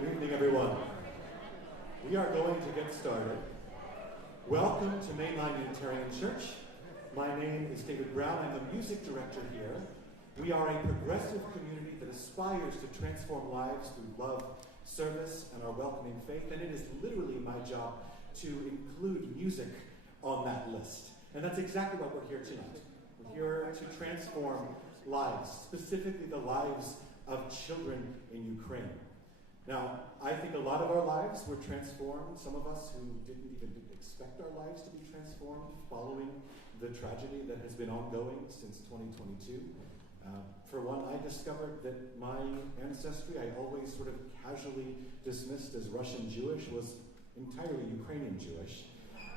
Good evening, everyone. We are going to get started. Welcome to Mainline Unitarian Church. My name is David Brown. I'm the music director here. We are a progressive community that aspires to transform lives through love, service, and our welcoming faith. And it is literally my job to include music on that list. And that's exactly what we're here tonight. We're here to transform lives, specifically the lives of children in Ukraine. Now, I think a lot of our lives were transformed. Some of us who didn't even expect our lives to be transformed following the tragedy that has been ongoing since 2022. For one, I discovered that my ancestry, I always sort of casually dismissed as Russian Jewish, was entirely Ukrainian Jewish.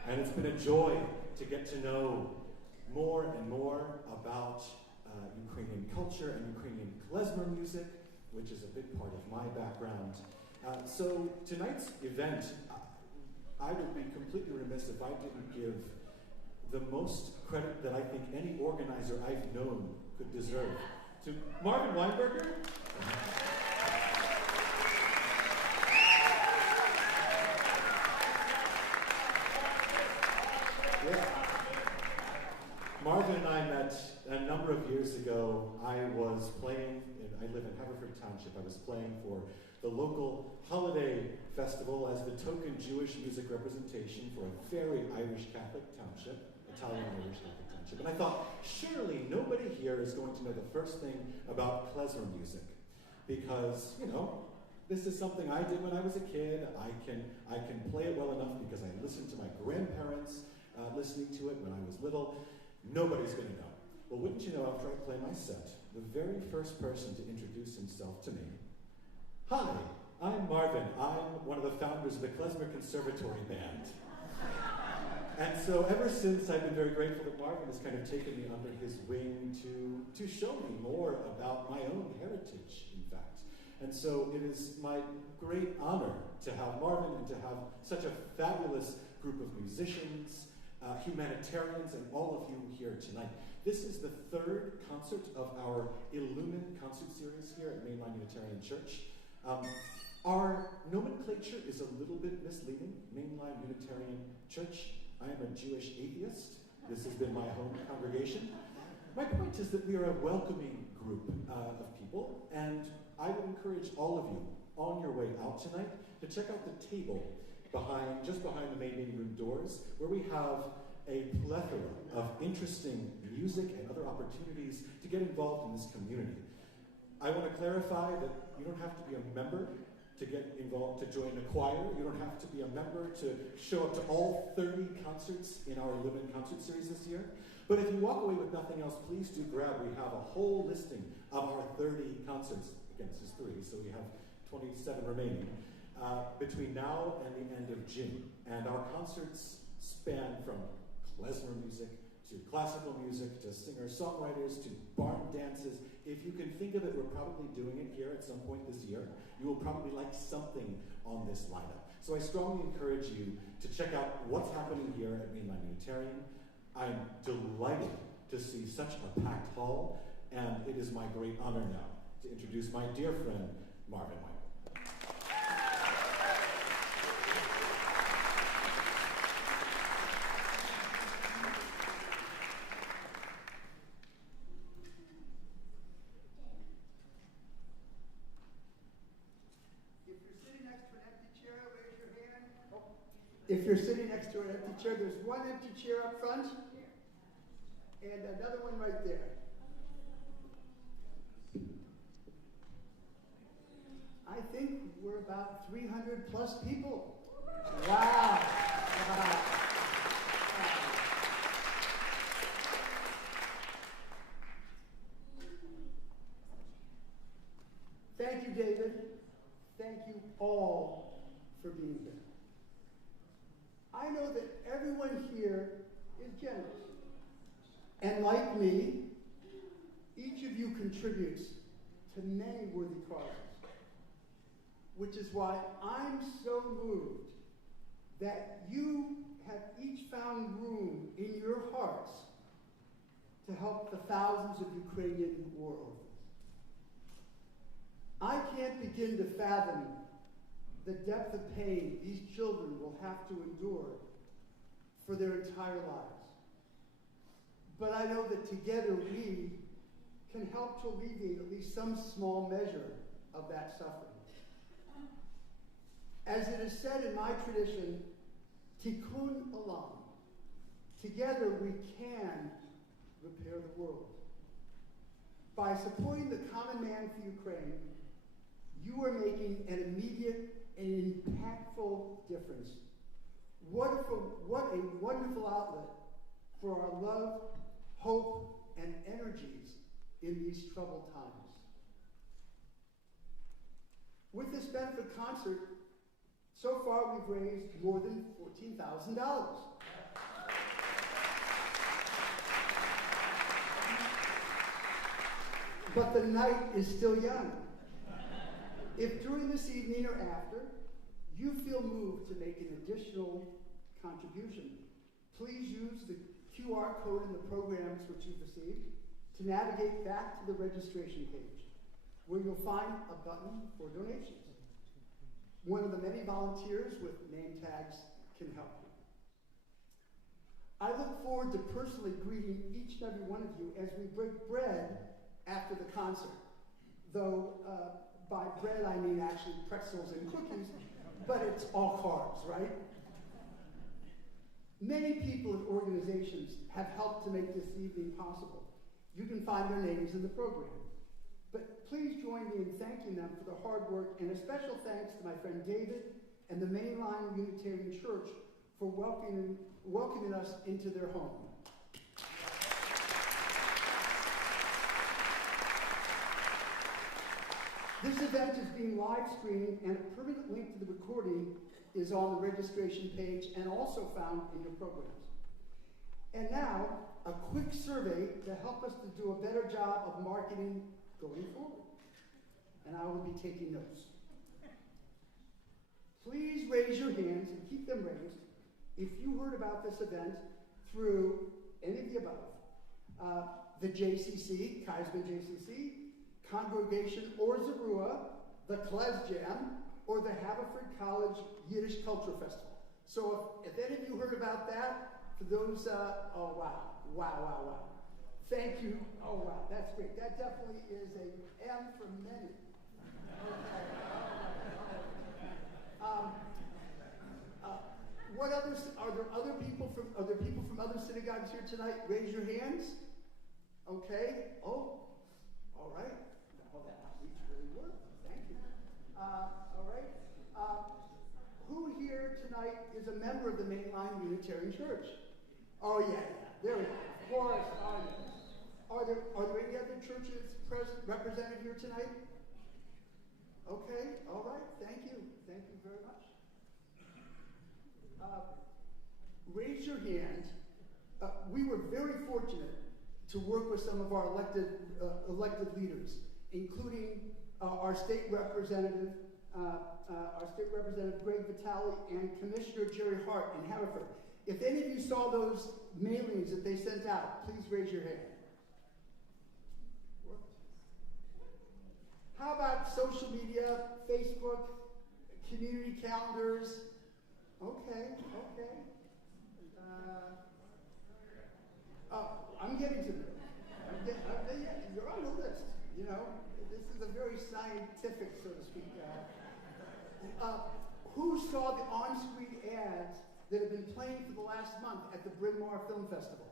And it's been a joy to get to know more and more about Ukrainian culture and Ukrainian klezmer music, which is a big part of my background. So tonight's event, I would be completely remiss if I didn't give the most credit that I think any organizer I've known could deserve to Marvin Weinberger. Yeah. Marvin and I met a number of years ago. I was playing, I live in Haverford Township. I was playing for the local holiday festival as the token Jewish music representation for a very Irish Catholic township, Italian Irish Catholic township. And I thought, surely nobody here is going to know the first thing about klezmer music. Because, you know, this is something I did when I was a kid. I can play it well enough because I listened to my grandparents listening to it when I was little. Nobody's going to know. Well, wouldn't you know, after I play my set, the very first person to introduce himself to me, hi, I'm Marvin. I'm one of the founders of the Klezmer Conservatory Band. And so ever since, I've been very grateful that Marvin has kind of taken me under his wing to show me more about my own heritage, in fact. And so it is my great honor to have Marvin and to have such a fabulous group of musicians, humanitarians, and all of you here tonight. This is the third concert of our Illumine concert series here at Mainline Unitarian Church. Our nomenclature is a little bit misleading. Mainline Unitarian Church. I am a Jewish atheist. This has been my home congregation. My point is that we are a welcoming group of people, and I would encourage all of you on your way out tonight to check out the table just behind the main meeting room doors, where we have a plethora of interesting music and other opportunities to get involved in this community. I want to clarify that you don't have to be a member to get involved, to join a choir. You don't have to be a member to show up to all 30 concerts in our Levine concert series this year. But if you walk away with nothing else, please do grab. We have a whole listing of our 30 concerts. Again, this is 3, so we have 27 remaining. Between now and the end of June. And our concerts span from klezmer music to classical music to singer-songwriters to barn dances. If you can think of it, we're probably doing it here at some point this year. You will probably like something on this lineup. So I strongly encourage you to check out what's happening here at Mainline Unitarian. I'm delighted to see such a packed hall, and it is my great honor now to introduce my dear friend, Marvin Weinberger. If you're sitting next to an empty chair, there's one empty chair up front and another one right there. I think we're about 300 plus people. Wow. Thank you, David. Thank you all for being here. I know that everyone here is generous. And like me, each of you contributes to many worthy causes, which is why I'm so moved that you have each found room in your hearts to help the thousands of Ukrainian war orphans. I can't begin to fathom the depth of pain these children will have to endure for their entire lives. But I know that together we can help to alleviate at least some small measure of that suffering. As it is said in my tradition, tikkun olam, together we can repair the world. By supporting the common man for Ukraine, you are making an immediate and impactful difference. What a wonderful outlet for our love, hope, and energies in these troubled times. With this benefit concert, so far we've raised more than $14,000. But the night is still young. If during this evening or after, you feel moved to make an additional contribution, please use the QR code in the programs which you've received to navigate back to the registration page, where you'll find a button for donations. One of the many volunteers with name tags can help you. I look forward to personally greeting each and every one of you as we break bread after the concert. Though by bread I mean actually pretzels and cookies, but it's all carbs, right? Many people and organizations have helped to make this evening possible. You can find their names in the program. But please join me in thanking them for their hard work, and a special thanks to my friend David and the Mainline Unitarian Church for welcoming us into their home. This event is being live streamed, and a permanent link to the recording is on the registration page and also found in your programs. And now, a quick survey to help us to do a better job of marketing going forward. And I will be taking notes. Please raise your hands and keep them raised if you heard about this event through any of the above. The JCC, Kaisman JCC, Congregation or Zerua, the Klez Jam, or the Haverford College Yiddish Culture Festival. So if any of you heard about that, for those, oh wow. Thank you. Oh wow, that's great. That definitely is a M for many. Okay. What others, are there people from other synagogues here tonight? Raise your hands. Okay. Oh, all right. Well, that outreach really worked. Thank you. All right. Who here tonight is a member of the Mainline Unitarian Church? Oh yeah. There we go. Of course. Oh, yeah. Are there any other churches represented here tonight? Okay. All right. Thank you. Thank you very much. Raise your hand. We were very fortunate to work with some of our elected leaders, including our state representative Greg Vitale and Commissioner Jerry Hart in Haverford. If any of you saw those mailings that they sent out, please raise your hand. How about social media, Facebook, community calendars? Okay. I'm getting to them. You're on the list. You know, this is a very scientific, so to speak. Who saw the on-screen ads that have been playing for the last month at the Bryn Mawr Film Festival?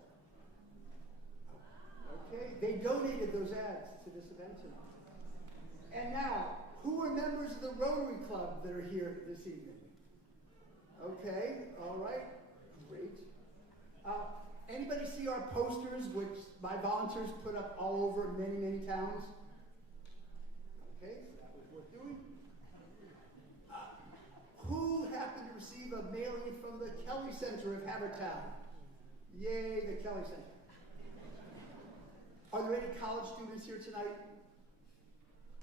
Okay, they donated those ads to this event tonight. And now, who are members of the Rotary Club that are here this evening? Okay, all right, great. Anybody see our posters, which my volunteers put up all over many, many towns? Okay, so that was worth doing. Who happened to receive a mailing from the Kelly Center of Havertown? Yay, the Kelly Center. Are there any college students here tonight?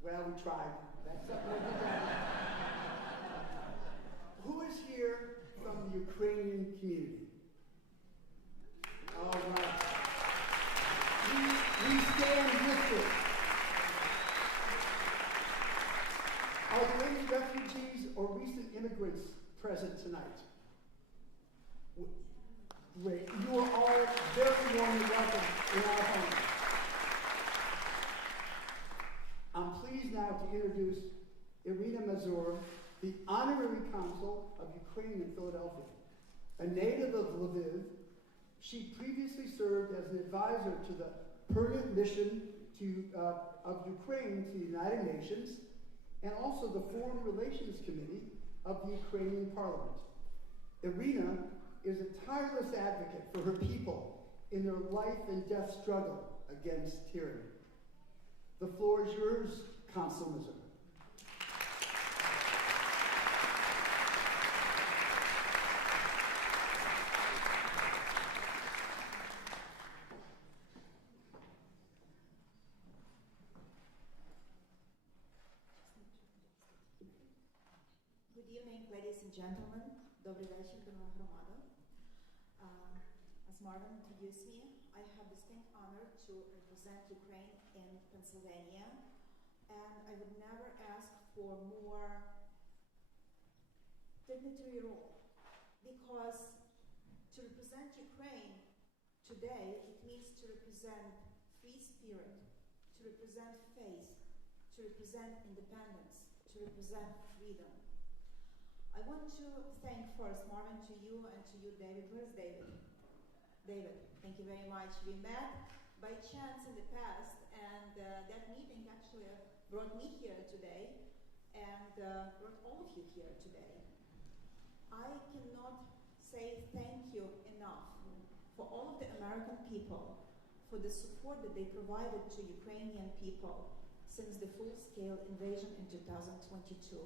Well, we tried. That's something we did. Who is here from the Ukrainian community? All right. We stand with you. Are there any refugees refugees or recent immigrants present tonight? Great. You are all very warmly welcome in our home. I'm pleased now to introduce Irina Mazur, the Honorary Consul of Ukraine in Philadelphia. A native of Lviv, she previously served as an advisor to the permanent mission of Ukraine to the United Nations and also the Foreign Relations Committee of the Ukrainian Parliament. Irina is a tireless advocate for her people in their life and death struggle against tyranny. The floor is yours, Consul Mazur. Good evening, ladies and gentlemen. Добрий вечір, дорога громада. As Marvin introduced me, I have the distinct honor to represent Ukraine in Pennsylvania, and I would never ask for more dignitary role, because to represent Ukraine today, it means to represent free spirit, to represent faith, to represent independence, to represent freedom. I want to thank first Marvin, to you, and to you, David. Where's David? David, thank you very much. We met by chance in the past, and that meeting actually brought me here today, and brought all of you here today. I cannot say thank you enough for all of the American people, for the support that they provided to Ukrainian people since the full-scale invasion in 2022.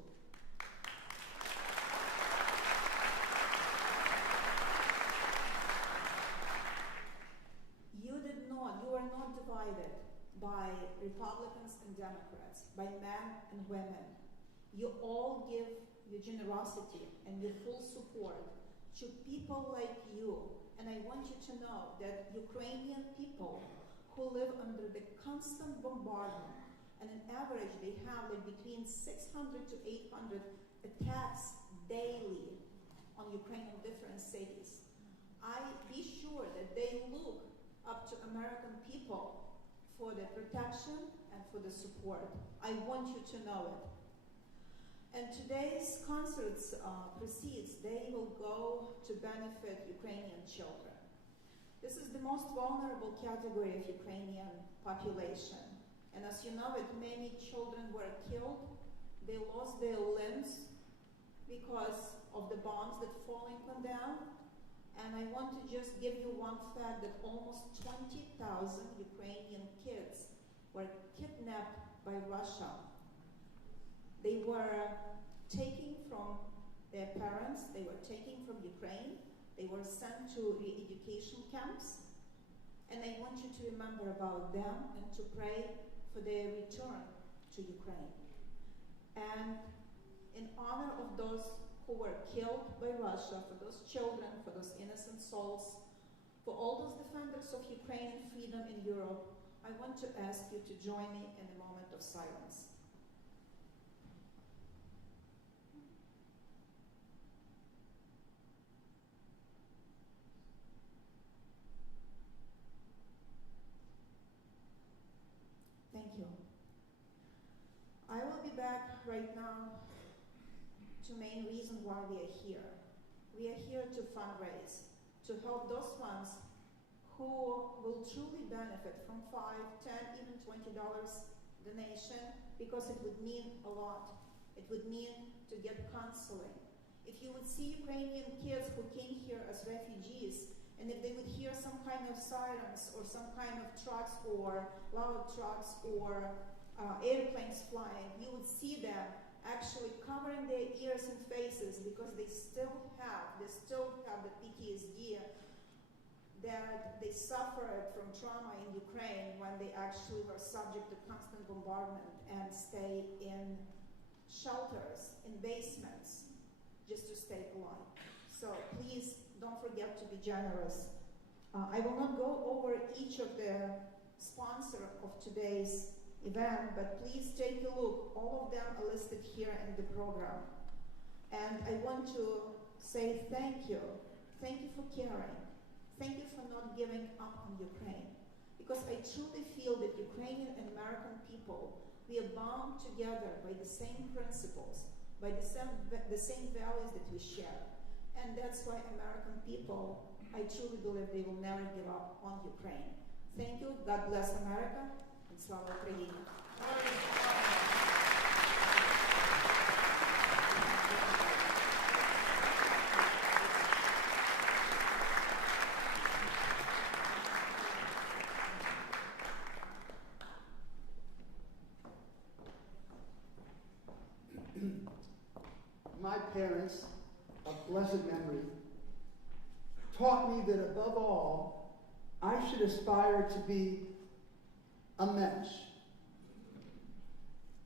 You are not divided by Republicans and Democrats, by men and women. You all give your generosity and your full support to people like you. And I want you to know that Ukrainian people who live under the constant bombardment, and on average they have like between 600 to 800 attacks daily on Ukrainian different cities. Be sure that they look up to American people for the protection and for the support. I want you to know it. And today's concerts proceeds, they will go to benefit Ukrainian children. This is the most vulnerable category of Ukrainian population. And as you know it, many children were killed. They lost their limbs because of the bombs that falling on them. And I want to just give you one fact that almost 20,000 Ukrainian kids were kidnapped by Russia. They were taken from their parents, they were taken from Ukraine, they were sent to re-education camps, and I want you to remember about them and to pray for their return to Ukraine. And in honor of those who were killed by Russia, for those children, for those innocent souls, for all those defenders of Ukrainian freedom in Europe, I want to ask you to join me in a moment of silence. Thank you. I will be back right now to main reason why we are here. We are here to fundraise, to help those ones who will truly benefit from $5, $10, even $20 donation, because it would mean a lot. It would mean to get counseling. If you would see Ukrainian kids who came here as refugees, and if they would hear some kind of sirens or some kind of trucks or loud trucks or airplanes flying, you would see them actually covering their ears and faces, because they still have the PTSD that they suffered from trauma in Ukraine when they actually were subject to constant bombardment and stay in shelters, in basements, just to stay alive. So please don't forget to be generous. I will not go over each of the sponsors of today's event, but please take a look. All of them are listed here in the program. And I want to say thank you. Thank you for caring. Thank you for not giving up on Ukraine. Because I truly feel that Ukrainian and American people, we are bound together by the same principles, by the same values that we share. And that's why American people, I truly believe they will never give up on Ukraine. Thank you. God bless America. And slava Ukraini. My parents, of blessed memory, taught me that above all, I should aspire to be a mensch.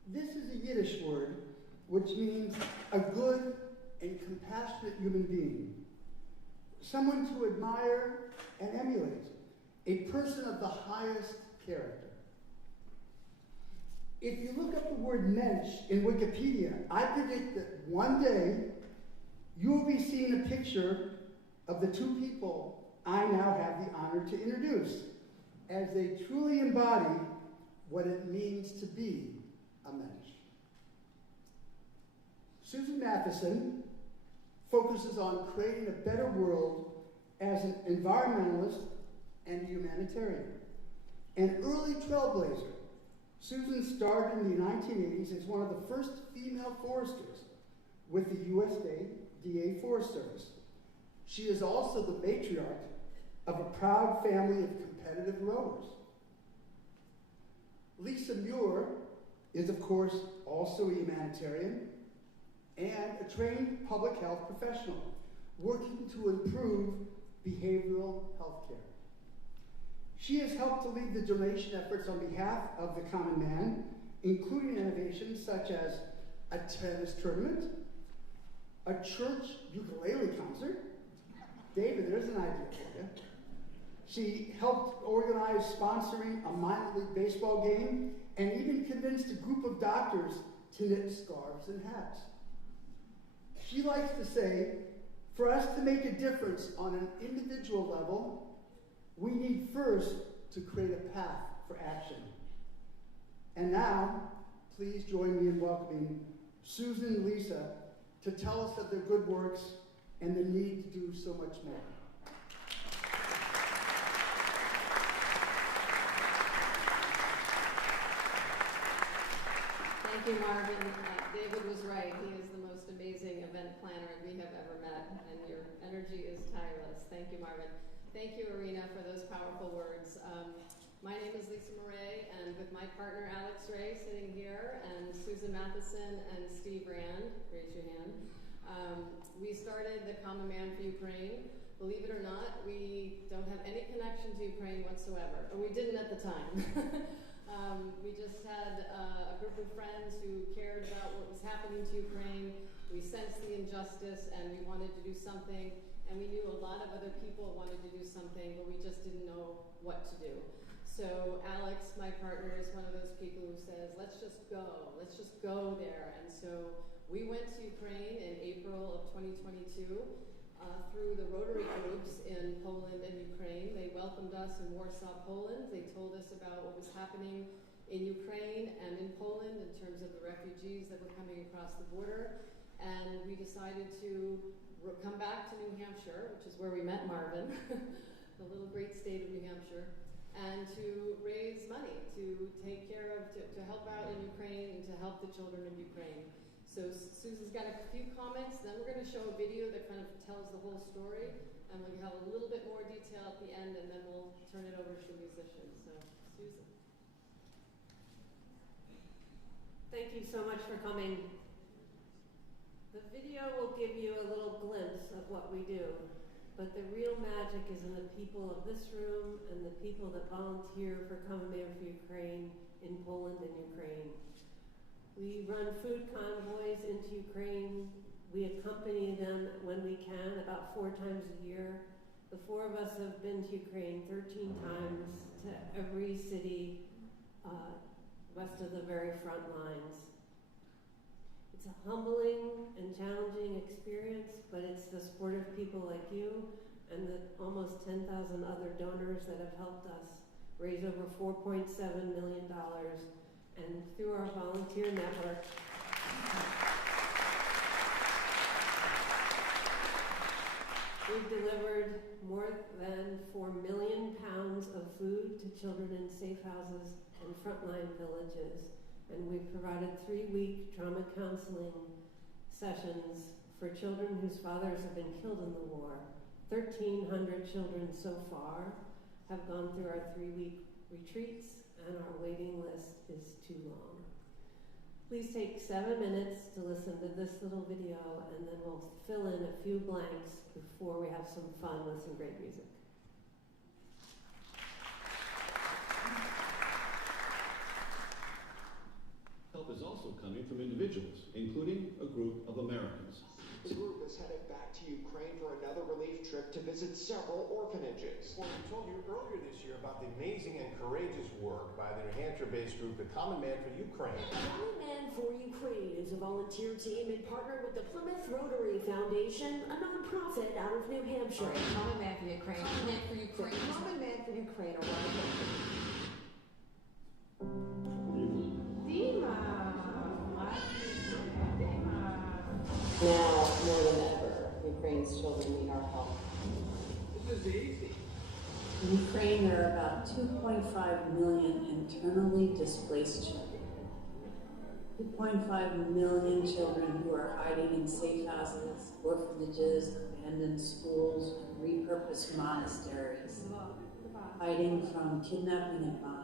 This is a Yiddish word which means a good and compassionate human being, someone to admire and emulate, a person of the highest character. If you look up the word mensch in Wikipedia, I predict that one day you will be seeing a picture of the two people I now have the honor to introduce, as they truly embody what it means to be a mensch. Susan Matheson focuses on creating a better world as an environmentalist and humanitarian. An early trailblazer, Susan started in the 1980s as one of the first female foresters with the USDA Forest Service. She is also the matriarch of a proud family of competitive rowers. Lisa Muir is, of course, also a humanitarian and a trained public health professional working to improve behavioral health care. She has helped to lead the donation efforts on behalf of the common man, including innovations such as a tennis tournament, a church ukulele concert. David, there's an idea for you. She helped organize sponsoring a minor league baseball game and even convinced a group of doctors to knit scarves and hats. She likes to say, for us to make a difference on an individual level, we need first to create a path for action. And now, please join me in welcoming Susan and Lisa to tell us of their good works and the need to do so much more. Thank you, Marvin. David was right. He is the most amazing event planner we have ever met, and your energy is tireless. Thank you, Marvin. Thank you, Irina, for those powerful words. My name is Lisa Murray, and with my partner Alex Ray sitting here, and Susan Matheson and Steve Rand, raise your hand, we started the Common Man for Ukraine. Believe it or not, we don't have any connection to Ukraine whatsoever, or we didn't at the time. We just had a group of friends who cared about what was happening to Ukraine. We sensed the injustice, and we wanted to do something. And we knew a lot of other people wanted to do something, but we just didn't know what to do. So Alex, my partner, is one of those people who says, let's just go there. And so we went to Ukraine in April of 2022 through the Rotary groups in Poland and Ukraine. They welcomed us in Warsaw, Poland. They told us about what was happening in Ukraine and in Poland in terms of the refugees that were coming across the border. And we decided to come back to New Hampshire, which is where we met Marvin, the little great state of New Hampshire, and to raise money, to take care of, to help out in Ukraine and to help the children of Ukraine. So Susan's got a few comments, then we're going to show a video that kind of tells the whole story, and we'll have a little bit more detail at the end, and then we'll turn it over to the musicians. So, Susan. Thank you so much for coming. The video will give you a little glimpse of what we do, but the real magic is in the people of this room and the people that volunteer for Common Man for Ukraine in Poland and Ukraine. We run food convoys into Ukraine. We accompany them when we can, about 4 times a year. The 4 of us have been to Ukraine 13 times, to every city west of the very front lines. It's a humbling and challenging experience, but it's the supportive people like you and the almost 10,000 other donors that have helped us raise over $4.7 million, and through our volunteer network, we've delivered more than 4 million pounds of food to children in safe houses and frontline villages. And we've provided 3-week trauma counseling sessions for children whose fathers have been killed in the war. 1,300 children so far have gone through our 3-week retreats, and our waiting list is too long. Please take 7 minutes to listen to this little video, and then we'll fill in a few blanks before we have some fun with some great music. Help is also coming from individuals, including a group of Americans. The group is headed back to Ukraine for another relief trip to visit several orphanages. Well, we told you earlier this year about the amazing and courageous work by the New Hampshire-based group, the Common Man for Ukraine. Common Man for Ukraine is a volunteer team in partner with the Plymouth Rotary Foundation, a nonprofit out of New Hampshire. Common Man for Ukraine. Common Man for Ukraine. Common Man for Ukraine arrived. Now, more than ever, Ukraine's children need our help. This is easy. In Ukraine, there are about 2.5 million internally displaced children. 2.5 million children who are hiding in safe houses, orphanages, abandoned schools, and repurposed monasteries, hiding from kidnapping and bombing.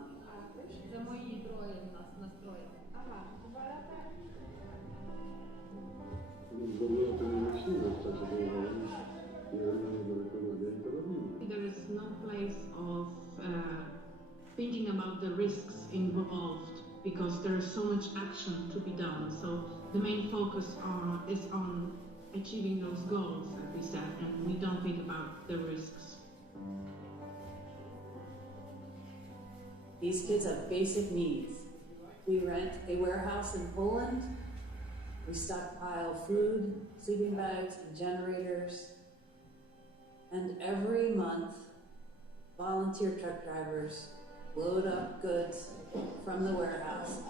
There is no place of thinking about the risks involved because there is so much action to be done. So the main focus is on achieving those goals that we set, and we don't think about the risks. These kids have basic needs. We rent a warehouse in Poland. We stockpile food, sleeping bags, and generators. And every month, volunteer truck drivers load up goods from the warehouse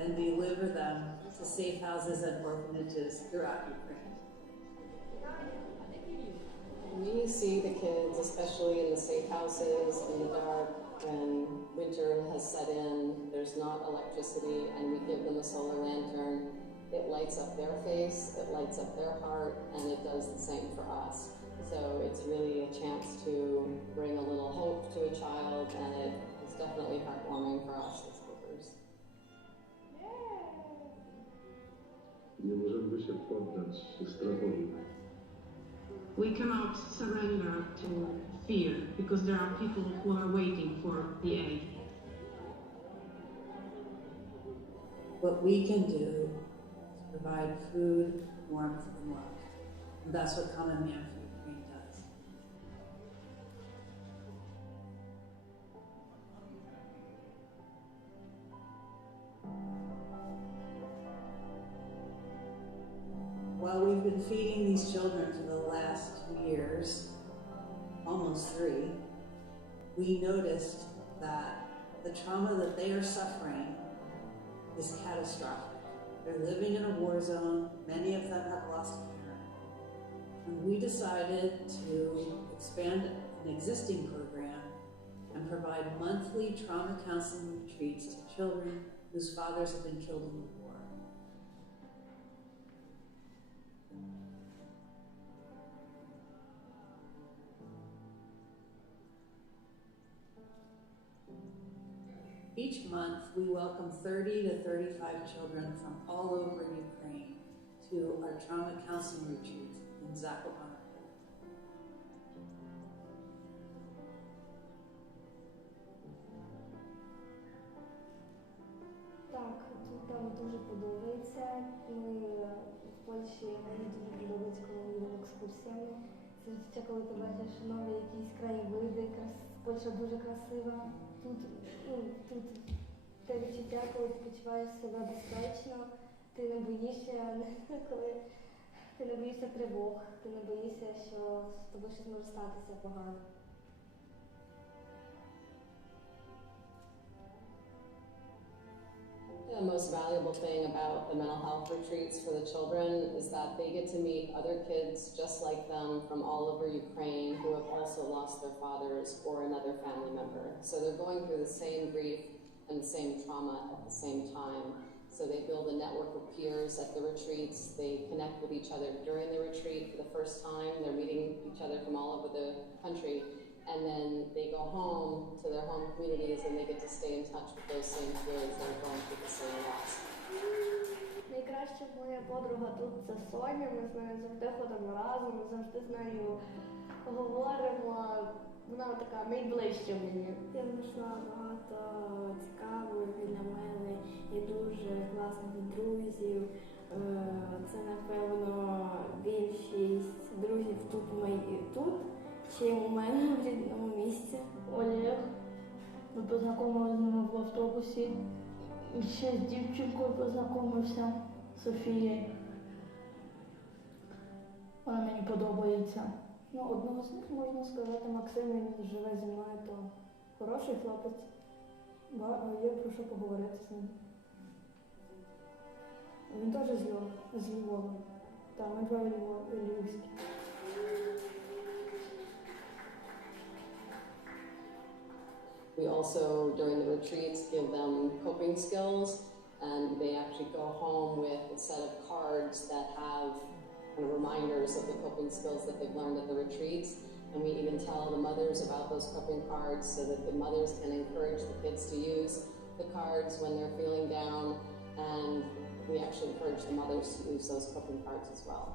and deliver them to safe houses and orphanages throughout Ukraine. We see the kids, especially in the safe houses, in the dark, when winter has set in, there's not electricity, and we give them a solar lantern. It lights up their face, it lights up their heart, and it does the same for us. So it's really a chance to bring a little hope to a child, and it is definitely heartwarming for us as givers. We cannot surrender to fear because there are people who are waiting for the aid. What we can do is provide food, warmth, and love. And that's what Common Man for Ukraine does. While we've been feeding these children for the last 2 years, almost 3, we noticed that the trauma that they are suffering is catastrophic. They're living in a war zone. Many of them have lost a parent. And we decided to expand an existing program and provide monthly trauma counseling retreats to children whose fathers have been killed in the war. Each month, we welcome 30 to 35 children from all over Ukraine to our trauma counseling retreat in Zakopane. Так, тут нам дуже подобається. Ми в Польщі мені дуже подобається, коли ми їдемо екскурсіями. Це коли ти бачиш нові якісь краєвиди, Польща дуже красива. Тут те відчуття, коли ти почуваєш себе безпечно, ти не боїшся, коли ти не боїшся тривог, ти не боїшся, що з тобою щось може статися погано. The most valuable thing about the mental health retreats for the children is that they get to meet other kids just like them from all over Ukraine who have also lost their fathers or another family member. So they're going through the same grief and the same trauma at the same time. So they build a network of peers at the retreats. They connect with each other during the retreat for the first time. They're meeting each other from all over the country. And then they go home to their home communities and they get to stay in touch with those same peers that are going through the same loss. Найкраща моя подруга тут це Соня, ми з нею завжди ходимо разом, ми завжди з нею говоримо, вона така найближча мені. Я знайшла багато цікавих для мене і дуже класних друзів. Це, напевно, більшість друзів тут, чим у мене в рідному місці. Олег, ми познайомилися з ними в автобусі. І ще з дівчинкою познайомився, Софією. Вона мені подобається. Ну, одного з них можна сказати, Максим, він живе зі мною, то хороший хлопець. Є про що поговорити з ним. Він теж з Львова. Там ми двоє львівські. We also, during the retreats, give them coping skills, and they actually go home with a set of cards that have kind of reminders of the coping skills that they've learned at the retreats. And we even tell the mothers about those coping cards so that the mothers can encourage the kids to use the cards when they're feeling down, and we actually encourage the mothers to use those coping cards as well.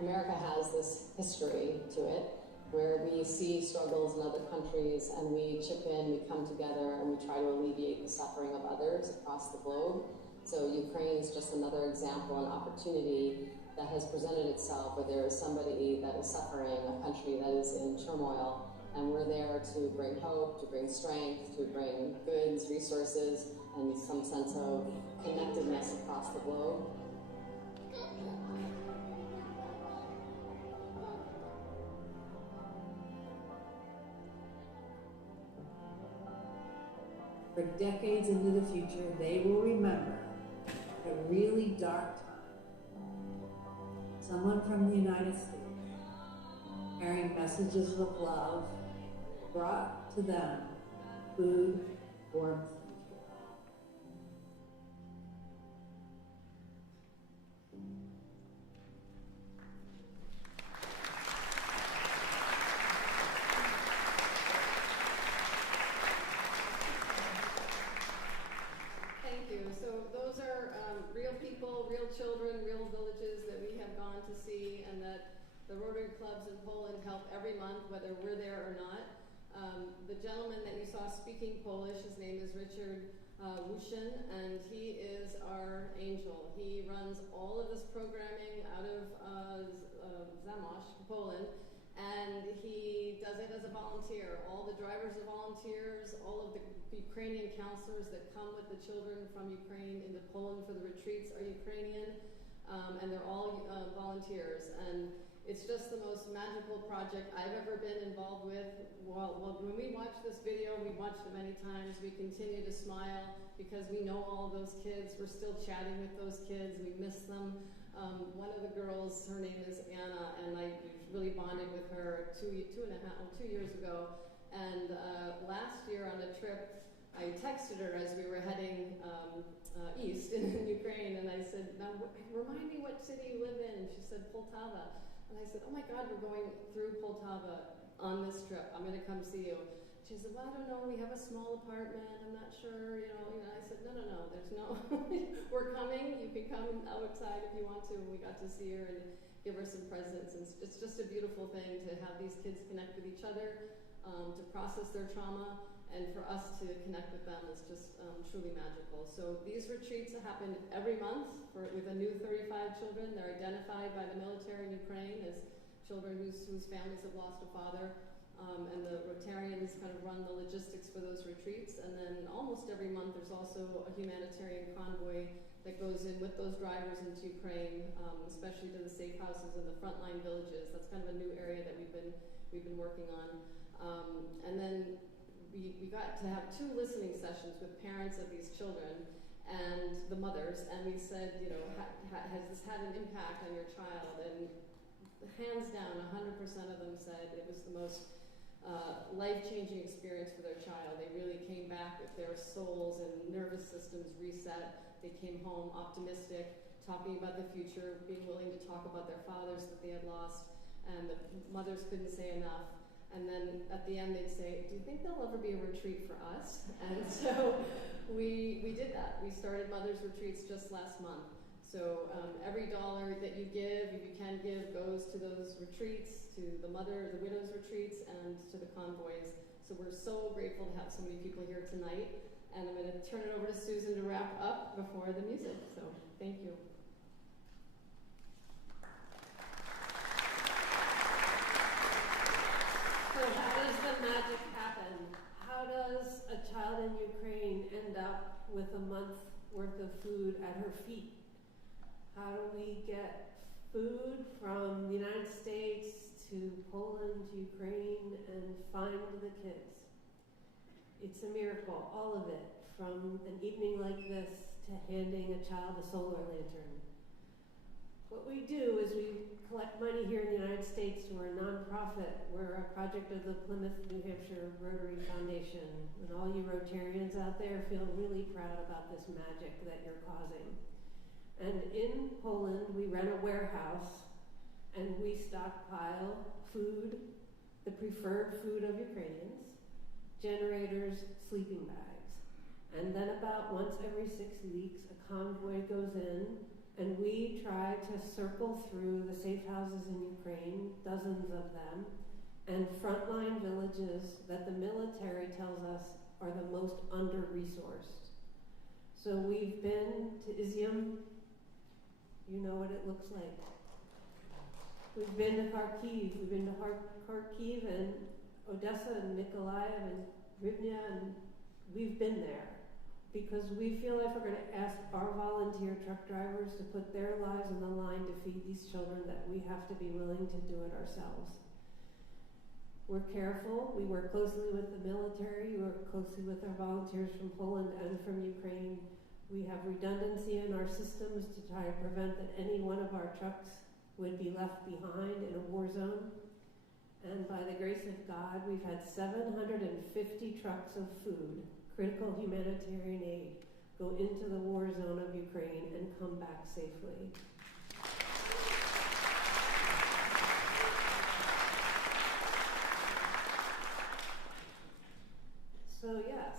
America has this history to it where we see struggles in other countries and we chip in, we come together, and we try to alleviate the suffering of others across the globe. So Ukraine is just another example and opportunity that has presented itself where there is somebody that is suffering, a country that is in turmoil, and we're there to bring hope, to bring strength, to bring goods, resources, and some sense of connectedness across the globe. For decades into the future, they will remember a really dark time. Someone from the United States carrying messages of love brought to them food, warmth, and care. So those are real people, real children, real villages that we have gone to see, and that the Rotary clubs in Poland help every month, whether we're there or not. The gentleman that you saw speaking Polish, his name is Richard Wushin, and he is our angel. He runs all of this programming out of Zamość, Poland, and he does it as a volunteer. All the drivers are volunteers, all of the Ukrainian counselors that come with the children from Ukraine into Poland for the retreats are Ukrainian, and they're all volunteers. And it's just the most magical project I've ever been involved with. Well, when we watch this video, we've watched it many times, we continue to smile because we know all of those kids. We're still chatting with those kids. We miss them. One of the girls, her name is Anna, and I really bonded with her 2 years ago. And last year on a trip, I texted her as we were heading east in Ukraine, and I said, now remind me what city you live in. And she said, Poltava. And I said, oh my God, we're going through Poltava on this trip. I'm going to come see you. She said, well, I don't know, we have a small apartment, I'm not sure, you know. I said, no, there's no, we're coming, you can come outside if you want to. And we got to see her and give her some presents. And it's just a beautiful thing to have these kids connect with each other, to process their trauma, and for us to connect with them is just truly magical. So these retreats happen every month with a new 35 children. They're identified by the military in Ukraine as children whose families have lost a father. And the Rotarian Ukrainians kind of run the logistics for those retreats, and then almost every month there's also a humanitarian convoy that goes in with those drivers into Ukraine, especially to the safe houses and the frontline villages. That's kind of a new area that we've been working on. And then we got to have 2 listening sessions with parents of these children and the mothers, and we said, you know, has this had an impact on your child? And hands down, 100% of them said it was the most life-changing experience for their child. They really came back with their souls and nervous systems reset. They came home optimistic, talking about the future, being willing to talk about their fathers that they had lost, and the mothers couldn't say enough. And then at the end they'd say, do you think there'll ever be a retreat for us? And so we did that. We started Mothers Retreats just last month. So every dollar that you give, if you can give, goes to those retreats, to the widows' retreats, and to the convoys. So we're so grateful to have so many people here tonight. And I'm going to turn it over to Susan to wrap up before the music. So thank you. So how does the magic happen? How does a child in Ukraine end up with a month's worth of food at her feet? How do we get food from the United States to Poland, to Ukraine, and find the kids? It's a miracle, all of it, from an evening like this to handing a child a solar lantern. What we do is we collect money here in the United States. We're a nonprofit. We're a project of the Plymouth, New Hampshire Rotary Foundation. And all you Rotarians out there feel really proud about this magic that you're causing. And in Poland, we rent a warehouse and we stockpile food, the preferred food of Ukrainians, generators, sleeping bags. And then about once every 6 weeks, a convoy goes in and we try to circle through the safe houses in Ukraine, dozens of them, and frontline villages that the military tells us are the most under-resourced. So we've been to Izium. You know what it looks like. We've been to Kharkiv. We've been to Kharkiv and Odessa and Mykola and Rivne, and we've been there because we feel like we're going to ask our volunteer truck drivers to put their lives on the line to feed these children, that we have to be willing to do it ourselves. We're careful. We work closely with the military. We work closely with our volunteers from Poland and from Ukraine. We have redundancy in our systems to try to prevent that any one of our trucks would be left behind in a war zone. And by the grace of God, we've had 750 trucks of food, critical humanitarian aid, go into the war zone of Ukraine and come back safely. So yes,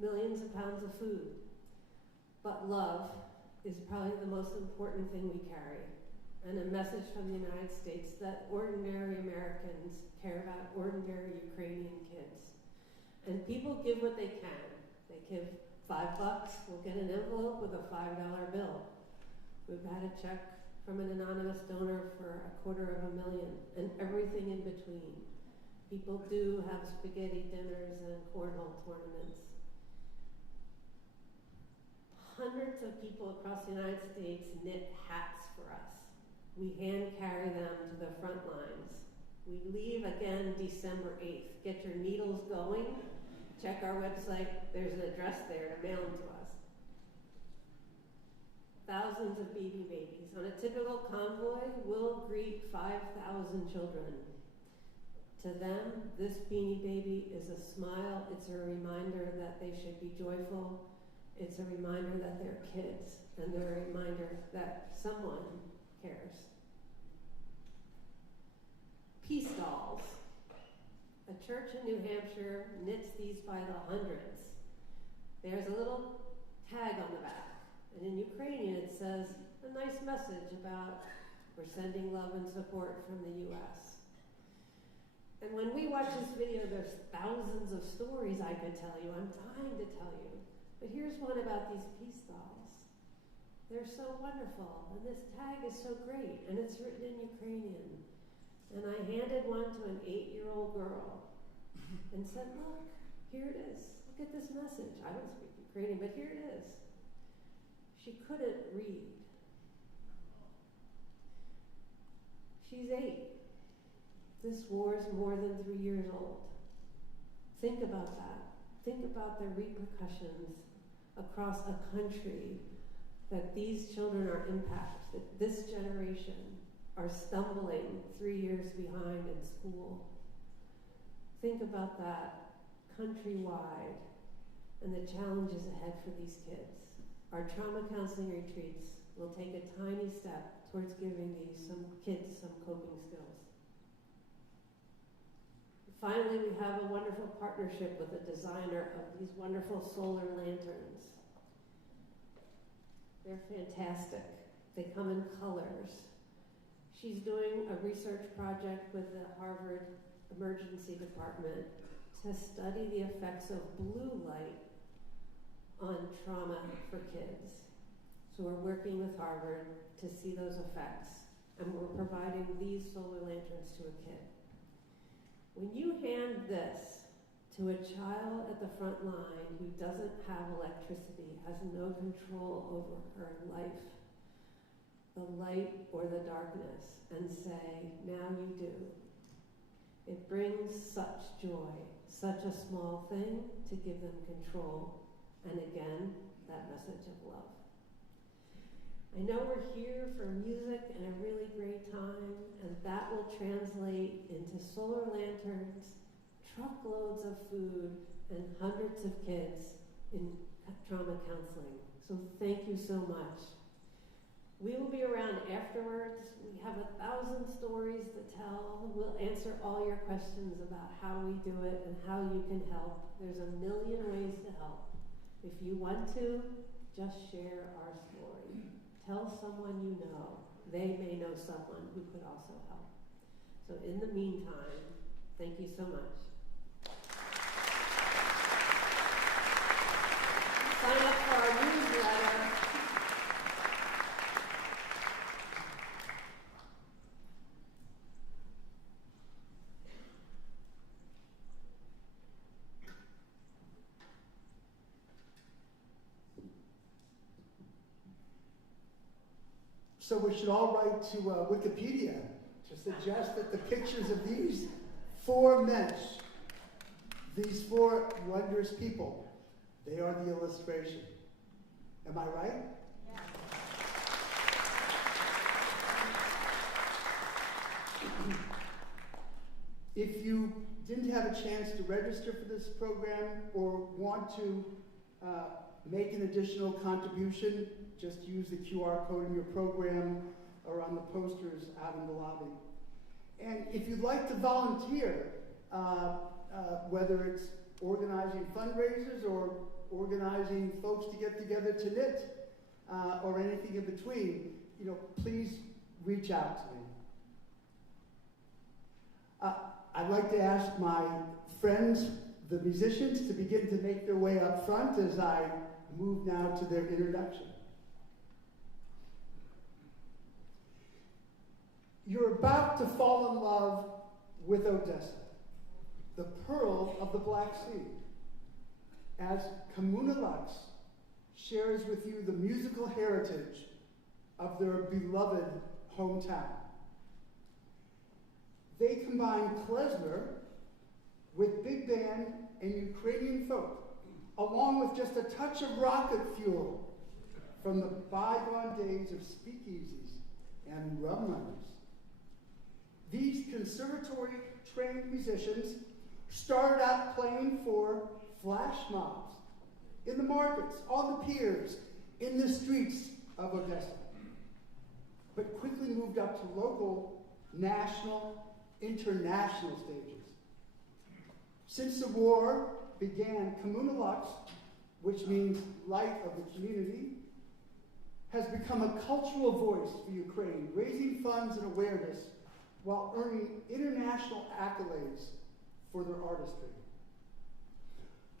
millions of pounds of food. But love is probably the most important thing we carry. And a message from the United States that ordinary Americans care about ordinary Ukrainian kids. And people give what they can. They give $5, we'll get an envelope with a $5 bill. We've had a check from an anonymous donor for $250,000 and everything in between. People do have spaghetti dinners and cornhole tournaments. Hundreds of people across the United States knit hats for us. We hand carry them to the front lines. We leave again December 8th. Get your needles going. Check our website. There's an address there to mail them to us. Thousands of babies. On a typical convoy, we'll greet 5,000 children. To them, this beanie baby is a smile. It's a reminder that they should be joyful. It's a reminder that they're kids, and they're a reminder that someone cares. Peace dolls. A church in New Hampshire knits these by the hundreds. There's a little tag on the back, and in Ukrainian it says a nice message about we're sending love and support from the U.S. And when we watch this video, there's thousands of stories I could tell you. I'm dying to tell you. But here's one about these peace dolls. They're so wonderful, and this tag is so great, and it's written in Ukrainian. And I handed one to an 8-year-old girl, and said, look, here it is. Look at this message. I don't speak Ukrainian, but here it is. She couldn't read. She's 8. This war is more than 3 years old. Think about that. Think about the repercussions across a country that these children are impacted, that this generation are stumbling 3 years behind in school. Think about that countrywide and the challenges ahead for these kids. Our trauma counseling retreats will take a tiny step towards giving these kids some coping skills. Finally, we have a wonderful partnership with a designer of these wonderful solar lanterns. They're fantastic. They come in colors. She's doing a research project with the Harvard Emergency Department to study the effects of blue light on trauma for kids. So we're working with Harvard to see those effects, and we're providing these solar lanterns to a kid. When you hand this to a child at the front line who doesn't have electricity, has no control over her life, the light or the darkness, and say, now you do. It brings such joy, such a small thing to give them control, and again, that message of love. I know we're here for music and a really great time, and that will translate into solar lanterns, truckloads of food, and hundreds of kids in trauma counseling. So thank you so much. We will be around afterwards. We have 1,000 stories to tell. We'll answer all your questions about how we do it and how you can help. There's 1 million ways to help. If you want to, just share our story. Tell someone you know. They may know someone who could also help. So in the meantime, thank you so much. Sign up for our newsletter. So we should all write to Wikipedia to suggest that the pictures of these 4 men, these 4 wondrous people, they are the illustration. Am I right? Yeah. If you didn't have a chance to register for this program or want to make an additional contribution, just use the QR code in your program or on the posters out in the lobby. And if you'd like to volunteer, whether it's organizing fundraisers or organizing folks to get together to knit or anything in between, please reach out to me. I'd like to ask my friends, the musicians, to begin to make their way up front as I move now to their introduction. You're about to fall in love with Odessa, the pearl of the Black Sea, as Kommuna Lux shares with you the musical heritage of their beloved hometown. They combine klezmer with big band and Ukrainian folk, along with just a touch of rocket fuel from the bygone days of speakeasies and rum runners. These conservatory-trained musicians started out playing for flash mobs, in the markets, on the piers, in the streets of Odessa, but quickly moved up to local, national, international stages. Since the war began, Kommuna Lux, which means light of the community, has become a cultural voice for Ukraine, raising funds and awareness while earning international accolades for their artistry.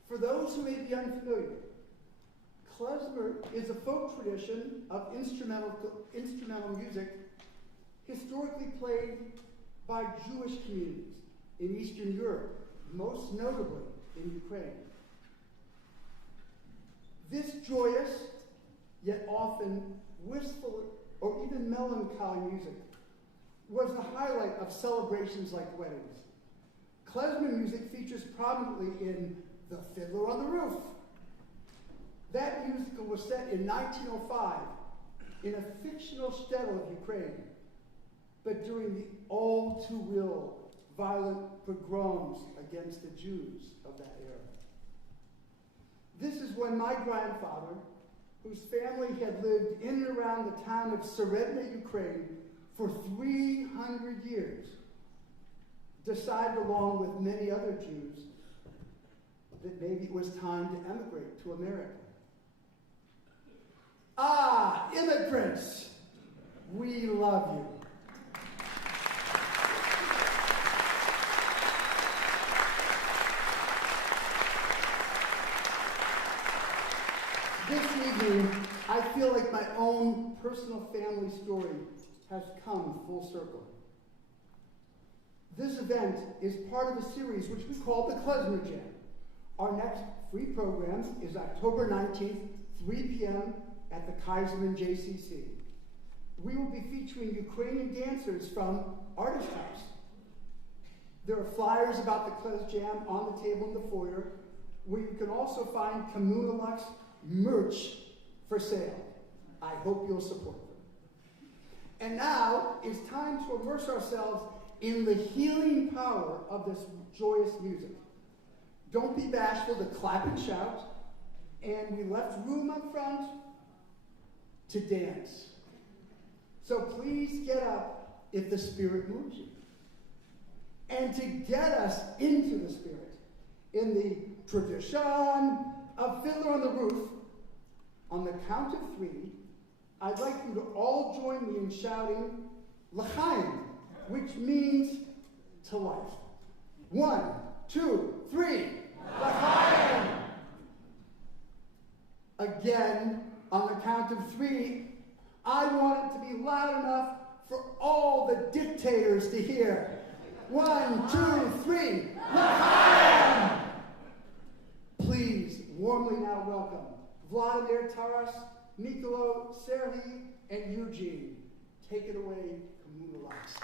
For those who may be unfamiliar, klezmer is a folk tradition of instrumental music historically played by Jewish communities in Eastern Europe, most notably in Ukraine. This joyous, yet often wistful or even melancholy music was the highlight of celebrations like weddings. Klezmer music features prominently in The Fiddler on the Roof. That musical was set in 1905 in a fictional shtetl of Ukraine, but during the all too real violent pogroms against the Jews of that era. This is when my grandfather, whose family had lived in and around the town of Serhii, Ukraine, for 300 years, decided along with many other Jews that maybe it was time to emigrate to America. Ah, immigrants, we love you. This evening, I feel like my own personal family story has come full circle. This event is part of a series which we call the Klezmer Jam. Our next free program is October 19th, 3 p.m. at the Kaiserman JCC. We will be featuring Ukrainian dancers from Artist House. There are flyers about the Klez Jam on the table in the foyer, where you can also find Kommuna Lux merch for sale. I hope you'll support them. And now it's time to immerse ourselves in the healing power of this joyous music. Don't be bashful to clap and shout, and we left room up front to dance. So please get up if the Spirit moves you. And to get us into the Spirit, in the tradition of Fiddler on the Roof, on the count of 3, I'd like you to all join me in shouting L'chaim, which means to life. 1, 2, 3, L'chaim! Again, on the count of 3, I want it to be loud enough for all the dictators to hear. 1, 2, 3, L'chaim! Please, warmly now welcome Volodymyr, Taras, Mykola, Serhii, and Eugene. Take it away, Kommuna Lux.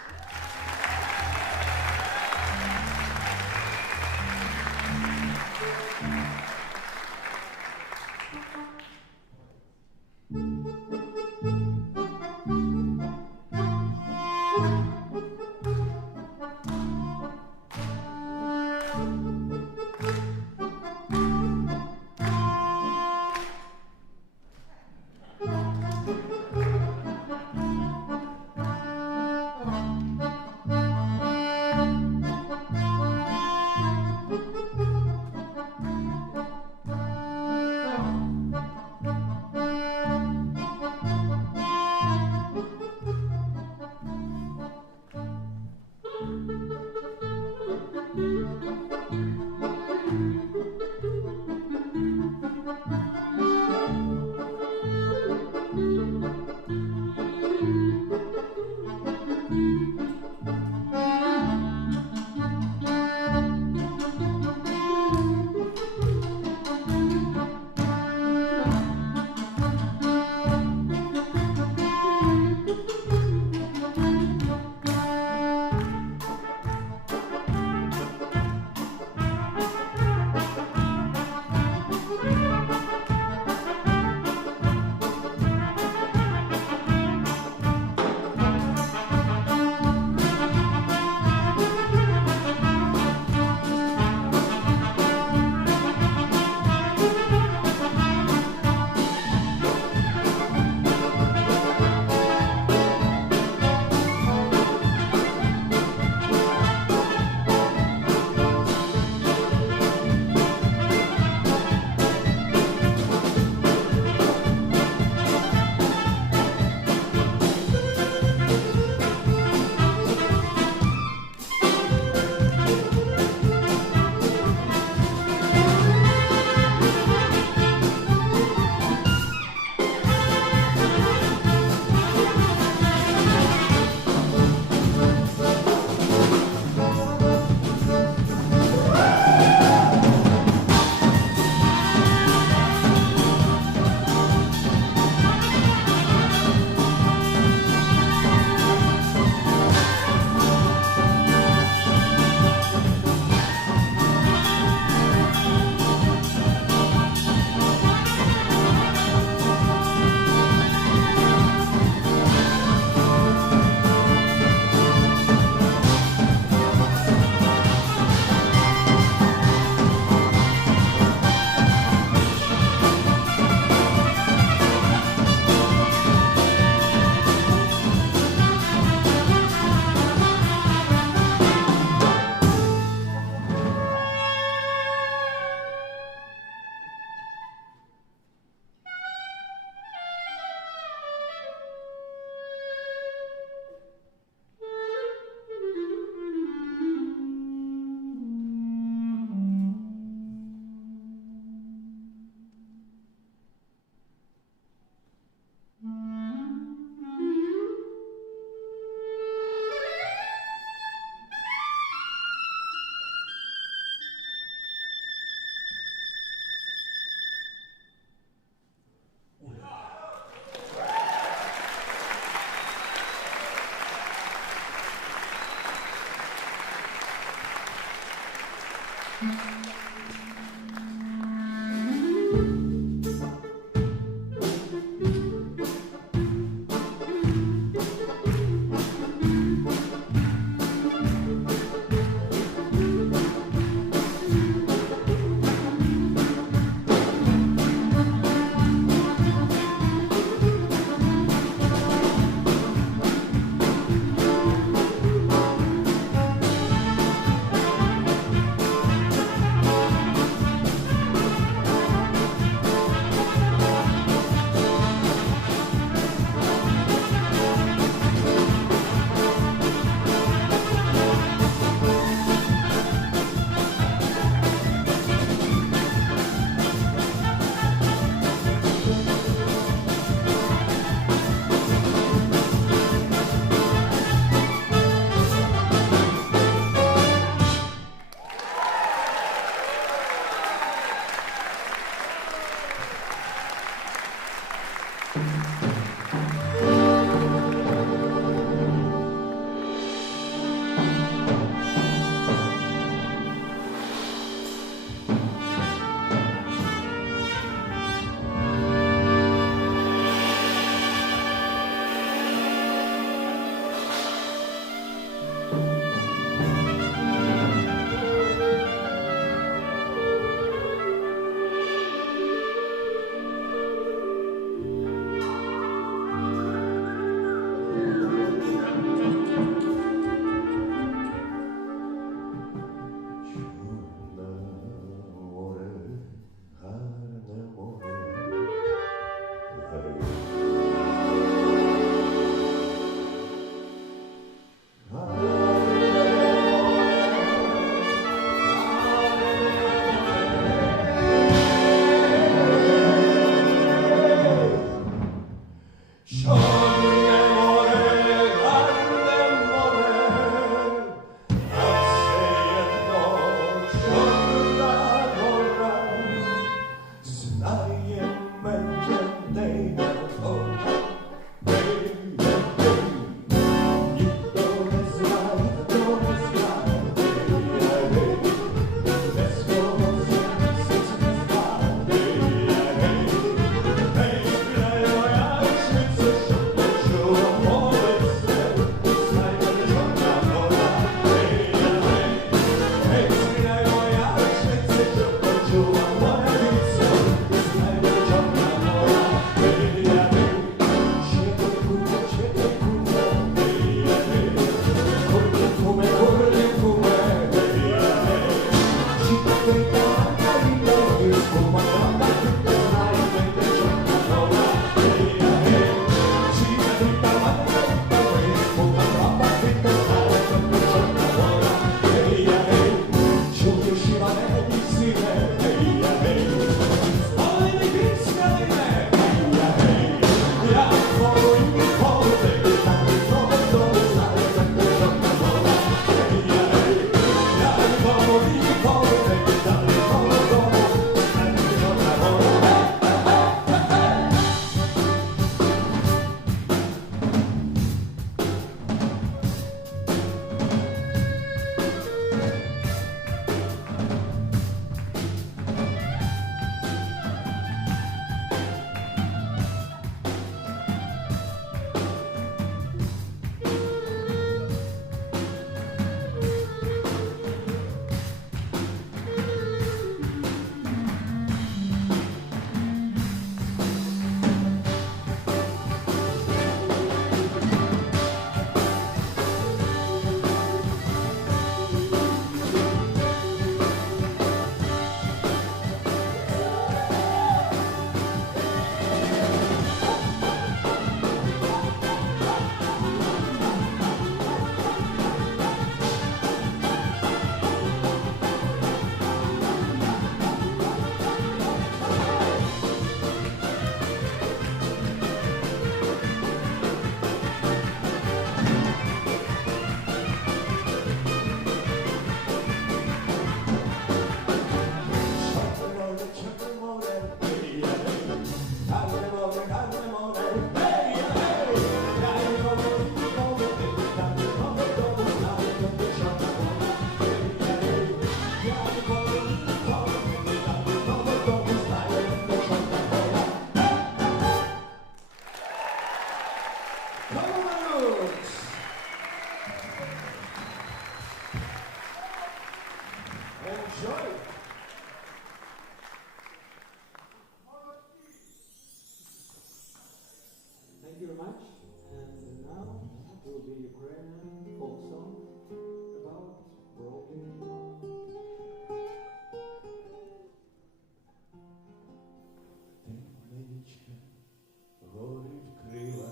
Enjoy it. Thank you very much. And now will be Ukrainian folk song about broken love. Темна нічка гори вкрила,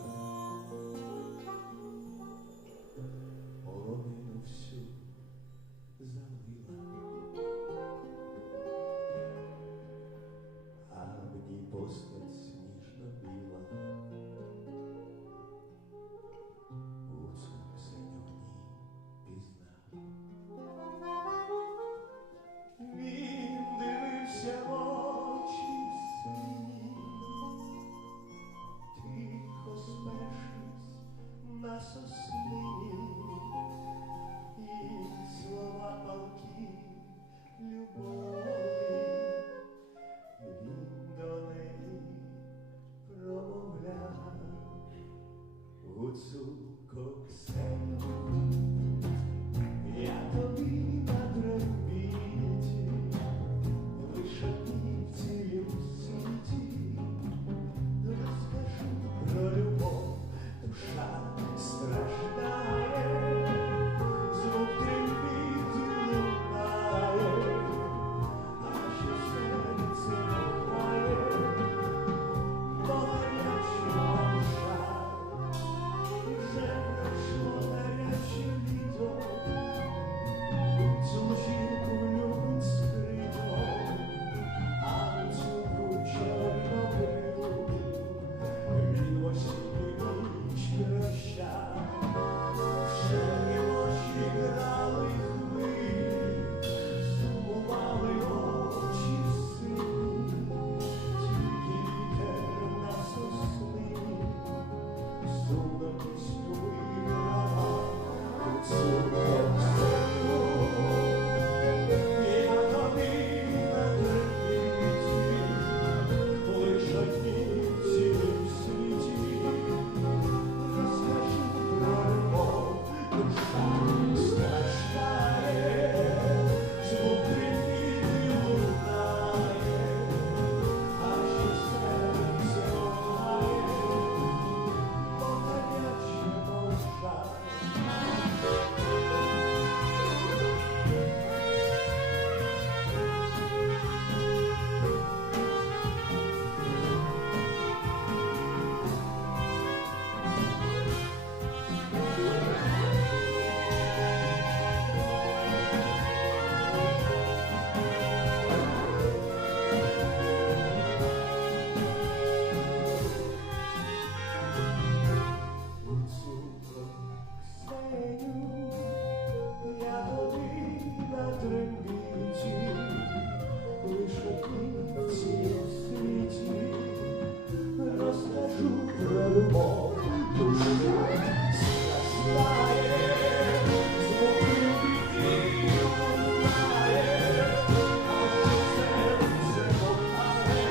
полонину всю залила, а в ній постать сніжно біла, гуцул синю в ній пізнав. Він дивився в очі сині, тихо спершись на соснині, і слова палки любові він до неї промовляв. Гуцулко Ксеню, я тобі на трембіті, лише в цілім світі розкажу про любов, душа страждає, звук трембіти лунає, аж у серці махає, бо гарячого жар. Вже пройшло гаряче літо, цю жінку любить скрито, а цю чорнобриву він в осінню ніч прощав. Ще очі грали хвилі, сумували очі сині, тільки вітер на соснині сумно пісню вигравав. Гуцулко Ксеню, я тобі на трембіті, лиш одній в цілім світі розкажу про любов, душа страждає, звук трембіти лунає, аж у серці лунає, бо гарячого жар. Гуцулко Ксеню, я тобі на трембіті, лиш одній в цілім світі розкажу про любов, душа страждає, звук трембіти лунає, аж у серце кохає,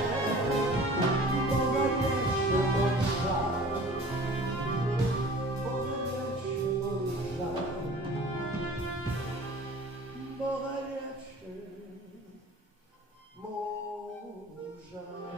бо гарячого жар.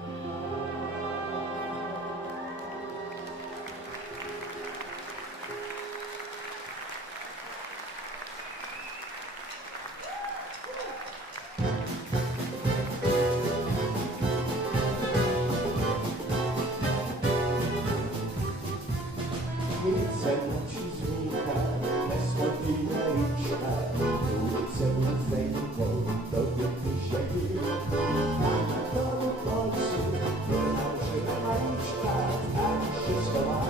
Це ночі зміка, неспокійна річка, вулиця Музейко, тобі тишаки, а на тому боці вона вже річка, а ще слова.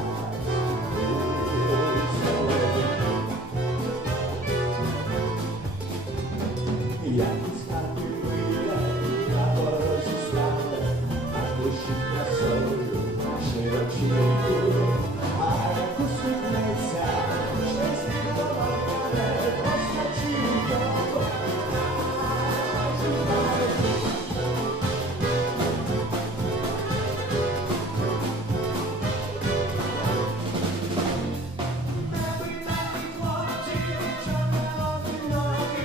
Як із хати вийде, на порозі стане, а блищить на солю, широчі ріки. А як усміхнеться, щось відомає, розкачує його. Хлопці, чорні ноги,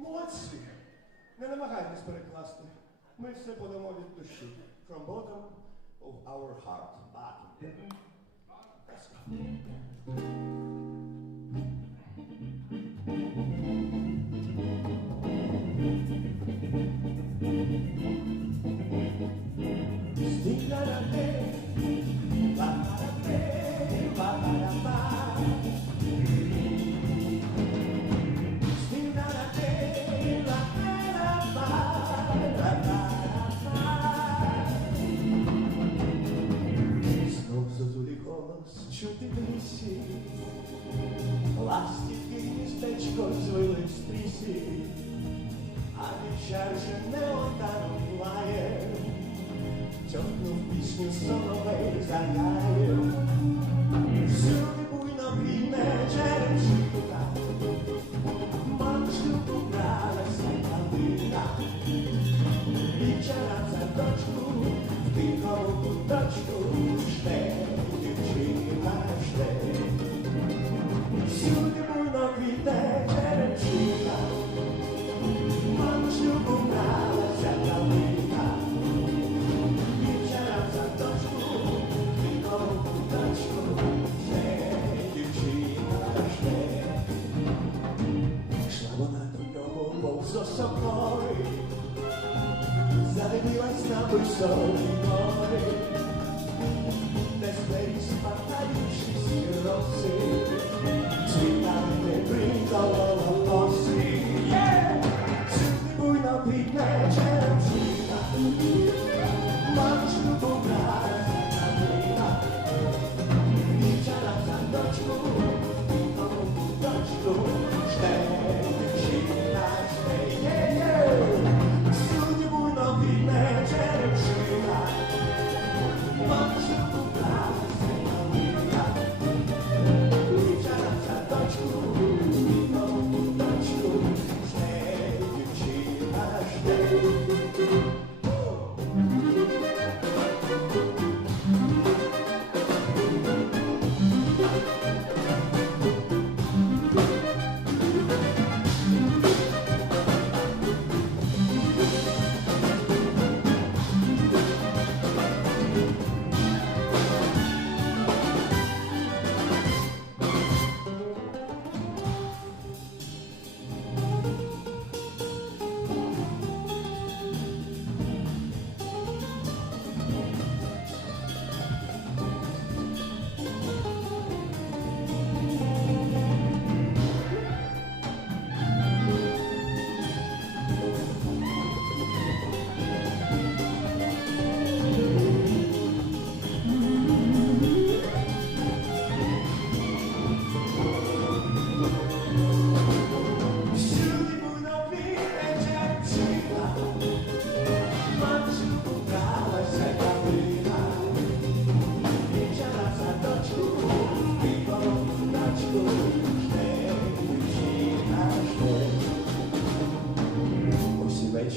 Молодці. Не намагайтесь перекласти. Ми все подамо від душі. From bottom of our heart. Balkian. Let's go. Чути в лісі, ластівки гніздечко звили в стрісі, а вічер вже не отану лає, тьохнув пісню соловей заграє. Всюди буйно квітне черемшина, мамчу побралася калина, вічера в садочку, в тихому куточку жде. Всюди буйно квітне черемшина, мамчу побралася калина, вічера в садочку, в тихому куточку жде, дівчина жде. Йшла вона до нього повз осокори, задивилась на високі гори, де двері спартаючись роси, цвітами не придавала коси. Всюди буйно квітне черемшина, мамчу побралася калина, вічера в садочку, в тому куточку жде, дівчина жде. Всюди буйно квітне черемшина, мамчу побралася калина, вічера в садочку, в тому куточку жде, дівчина жде.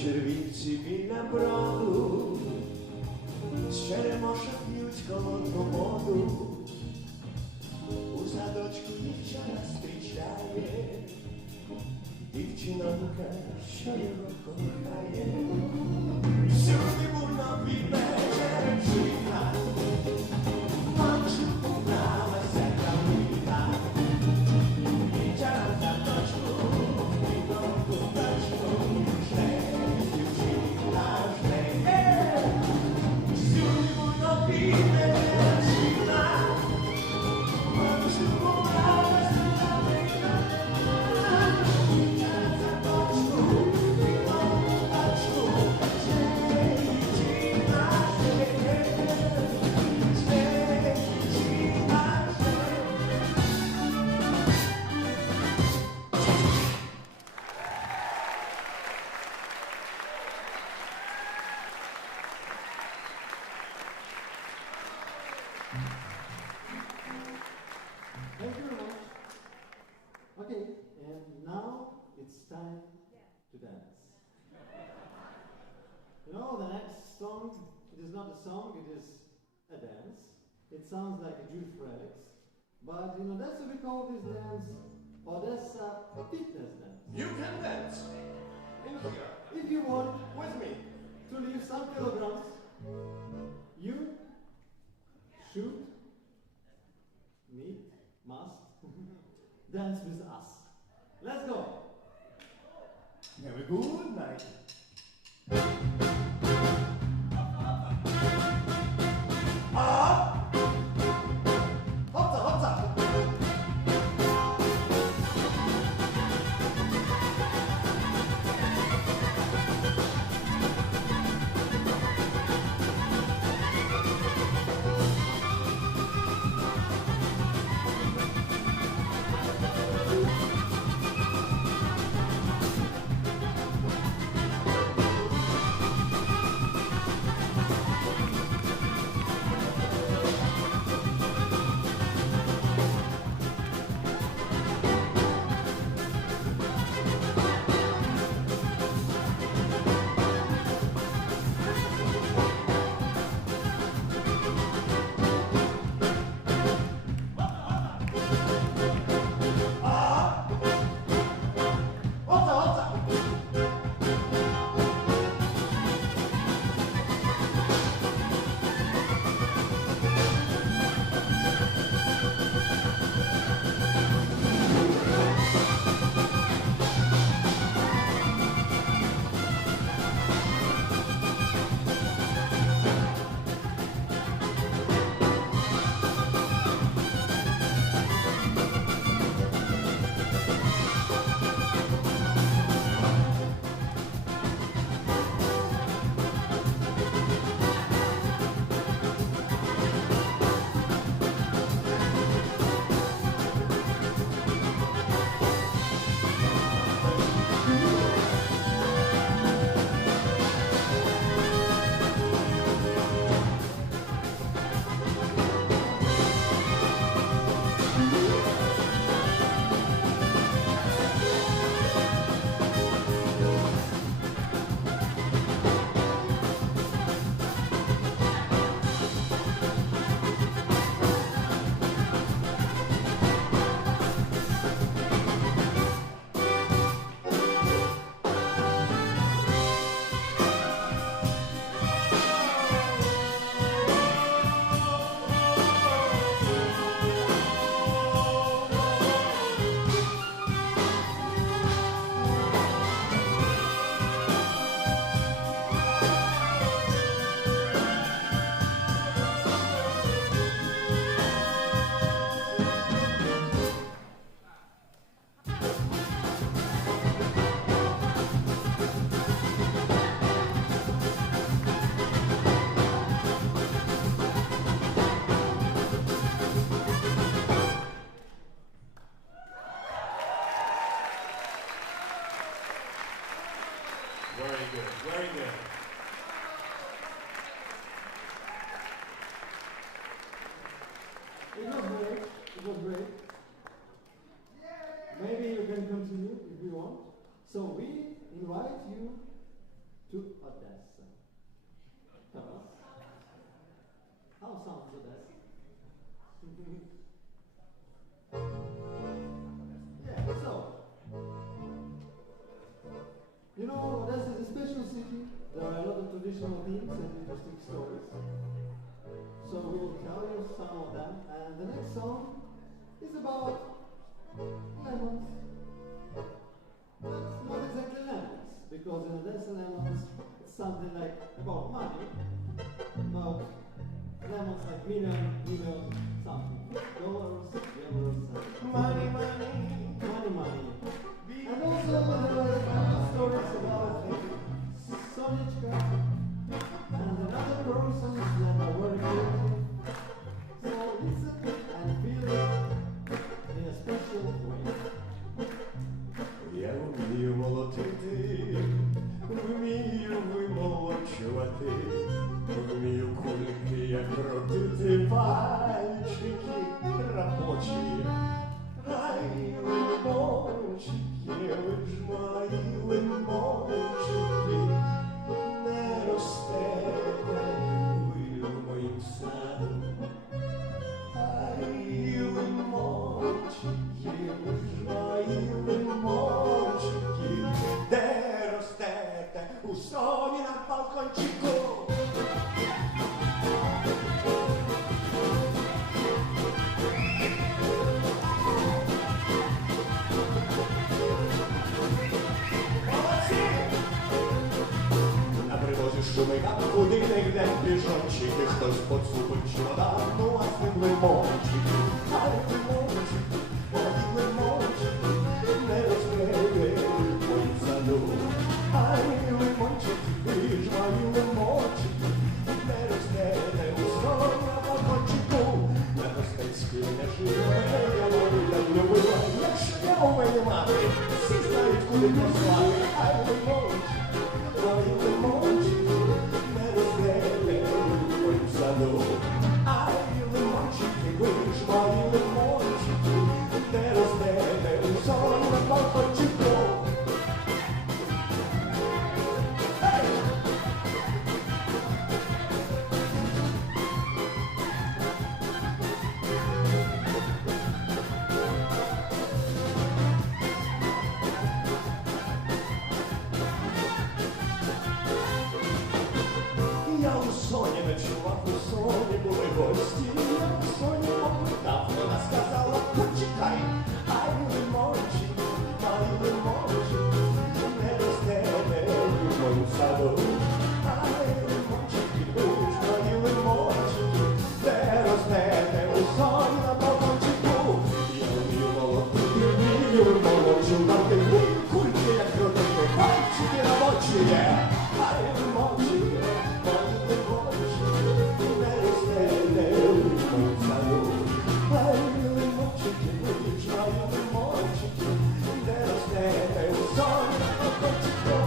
Червівці біля броду, з черемоша п'ють холодну воду, у садочку дівчина зустрічає, дівчинонька, що його кохає. Всюди буйно квітне черемшина, мамчу побралася калина, вічера в садочку, в тому куточку жде. Всюди буйно квітне черемшина, мамчу побралася калина, вічера в садочку, в тому куточку жде, дівчина жде, жде, дівчина жде. Thank you very much. Okay, and now it's time to dance. You know, the next song, it is not a song, it is a dance. It sounds like a Jewish relics, but in Odessa we call this dance Odessa fitness dance. You can dance. some kilograms. You should, must dance with us. Let's go. Have a good night. Hopsa, hopsa. Very good. It was great. Maybe you can continue if you want. So we invite you to Odessa. Tell us. How sounds Odessa? Yeah, so you know, Odessa is a special city. There are a lot of traditional themes and interesting stories. So we will tell you some of them. And the next song is about lemons. But not exactly lemons, because in Odessa lemons it's something like about money. About lemons like million something. Dollars, euros, Money. money. And also there are stories about Sonichka and another person that are very good. So listen and feel it in a special way. Я вмію молотити, вмію вимолочувати, вмію кульки як крутити, пальчики робочі. Ай, шуми, як будинок, де пішончики, щось поцупить чемодан, ну а з ним лимончики. Ай, лимончики, мої лимончики, не розбили в моїм саду. Ай, лимончики, ви ж мої лимончики, не розбили у сон на балкончику. На гостинській не живе, я мою так любила, якщо я у мене мати, всі знають, куди послати. Ай, лимончики, мої лимончики, не розбили в моїм саду. Ай, лимончики, ви ж мої лимончики, не розбили у сон на балкончику. Я у соні ночував, у соні були гості. Я у соні попитав, вона сказала, почекай. Ай, лимончики, мої лимончики, не росте в моїм саду. Ай, лимончики, ви ж мої лимончики, не росте у соні на балкончику. Я вмію молотити, вмію молочувати, вмію кульки, як крутити, пальчики робочі є. Ай, лимончики, мої лимончики, не росте в моїм саду. Ай, лимончики, ви ж мої лимончики, не росте у соні на балкончику.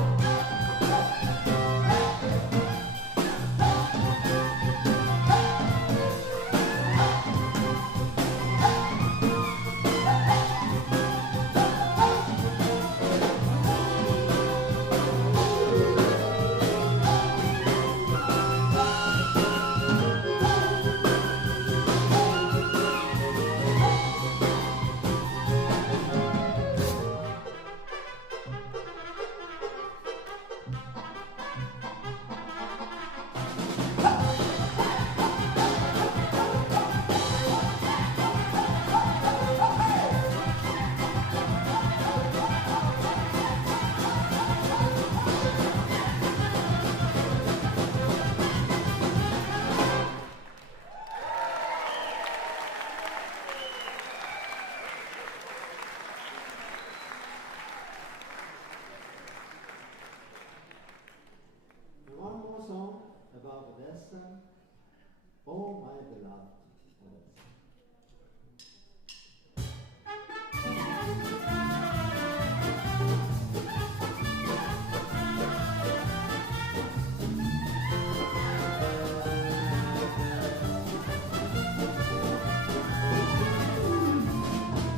One more song about Odessa. Oh, my beloved Odessa.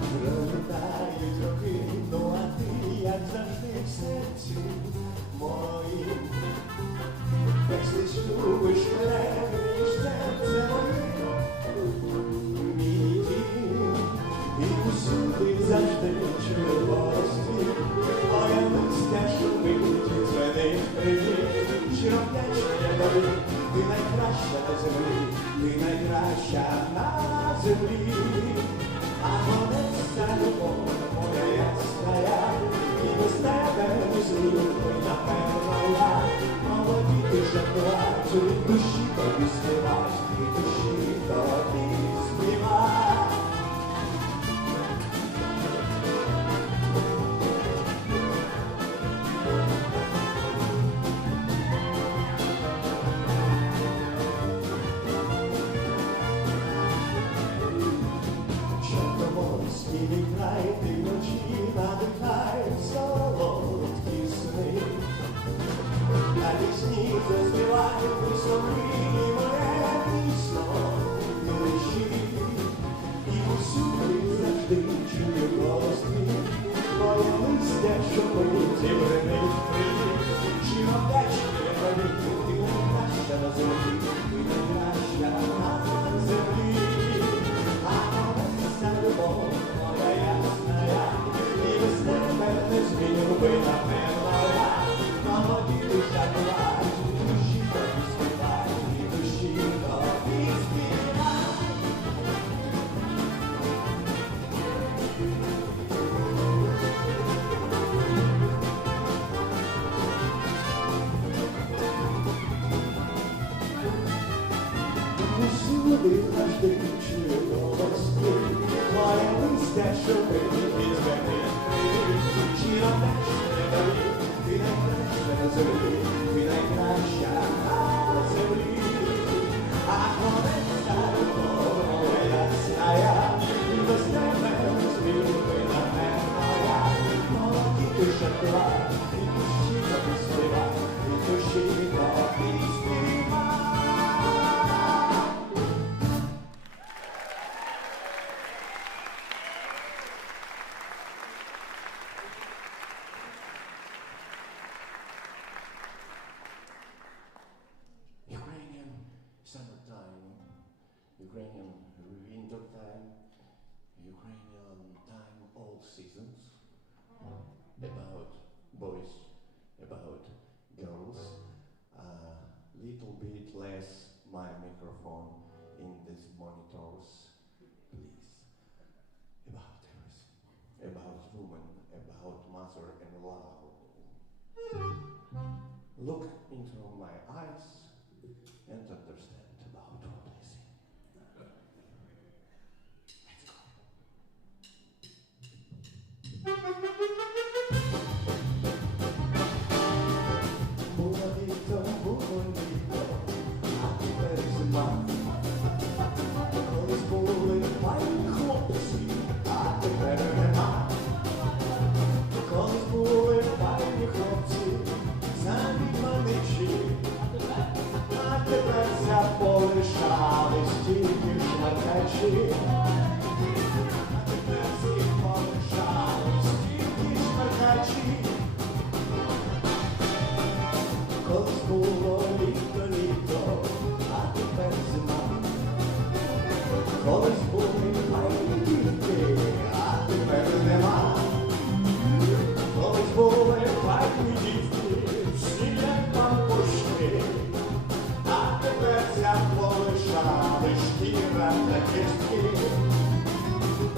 Пролітають роки, ну а ти, як завжди, в серці моїм. Як слышу, шкребеш серце моє, мій дім, і усюди завжди чую гості, моя листя шумить і дзвенить привіт. Щиро вдячна я тобі, ти найкраща на землі, ти найкраща на землі. А Одеса, любов моя ясная, і без тебе не злюбой, напевно, я. Молоді ти жартувать, від душі тобі співать, від душі тобі співать. Чорноморський край, ти вночі надихай солодкі сни. На вісні заспівай високий моє пісно душі. І усюди завжди чую голос твій, моє листя шумить і гримить привіт. Щиро вдячна я тобі, ти найкраща на землі, ти найкраща на землі. А Одеса, любов моя ясная, і без тебе не зміню би, напевно, я. Молоді ти жартувать, душі тобі співать, Коли завжди чую голоси, моє листя, що мені зведе. Щиро вдячна тобі, ти найкраща на землі, ти найкраща на землі. А конечна любов моя ясная, і без тебе змінила не моя. Молоді душа твоя, і душі тобі співа, і душі тобі співа. Ukrainian summertime, Ukrainian winter time, Ukrainian time all seasons, about boys, about girls, a little bit less my microphone in these monitors, please, about everything, about woman, about mother and love. Look into my eyes and understand about what I sing. Було літо, а тепер зима. Колись були файні хлопці, а тепер нема. Колись були файні хлопці, самі маничі, а тепер заполишались тільки шмаркачі. А тепер всі полишались тільки шмаркачі. Колись було літо, а тепер зима. Колись були файні діти, а тепер нема. Колись були файні діти, всі як пампушки, а тепер заполишали шкіра та кістки.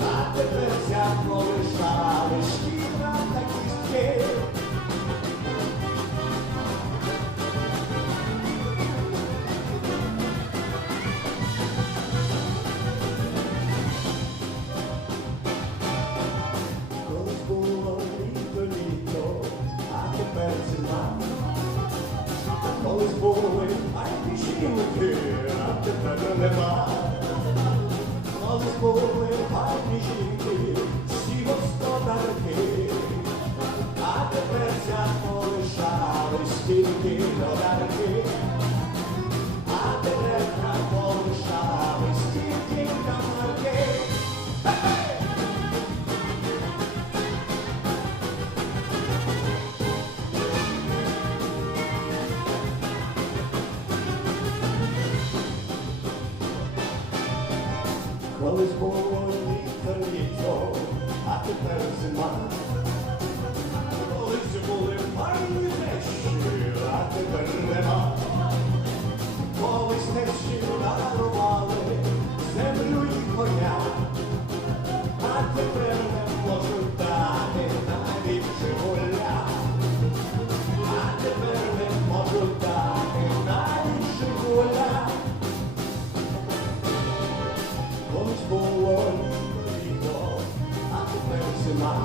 А тепер заполишали шкіра та кістки. Колись було літо, а тепер зима. Колись були файні жінки, а тепер нема. Колись були файні жінки, всі господарки, а тепер заполишались тільки додарки. А тепер заполишались тільки камарки. Колись було літо, а тепер зима. Колись були файні тещі, а тепер нема. Колись тещі дарували землю і коня, а тепер не можуть дати навіть Жигуля. А тепер не можуть дати навіть Жигуля. Колись було літо, а тепер зима.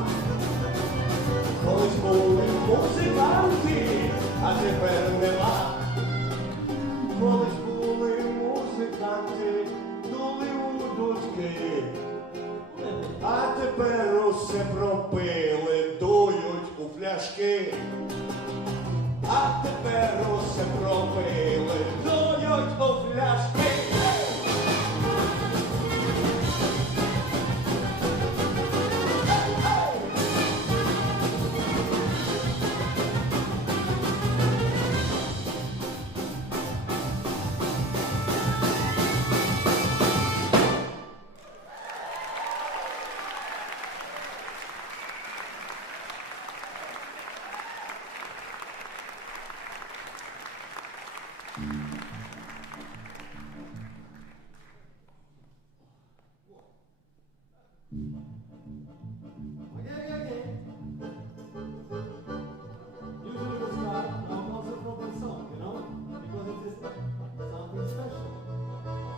Колись були музиканти, а тепер нема. Колись були музиканти, дули у дудки, а тепер усе пропили, дують у фляшки. А тепер усе пропили, дують у фляшки.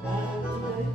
And today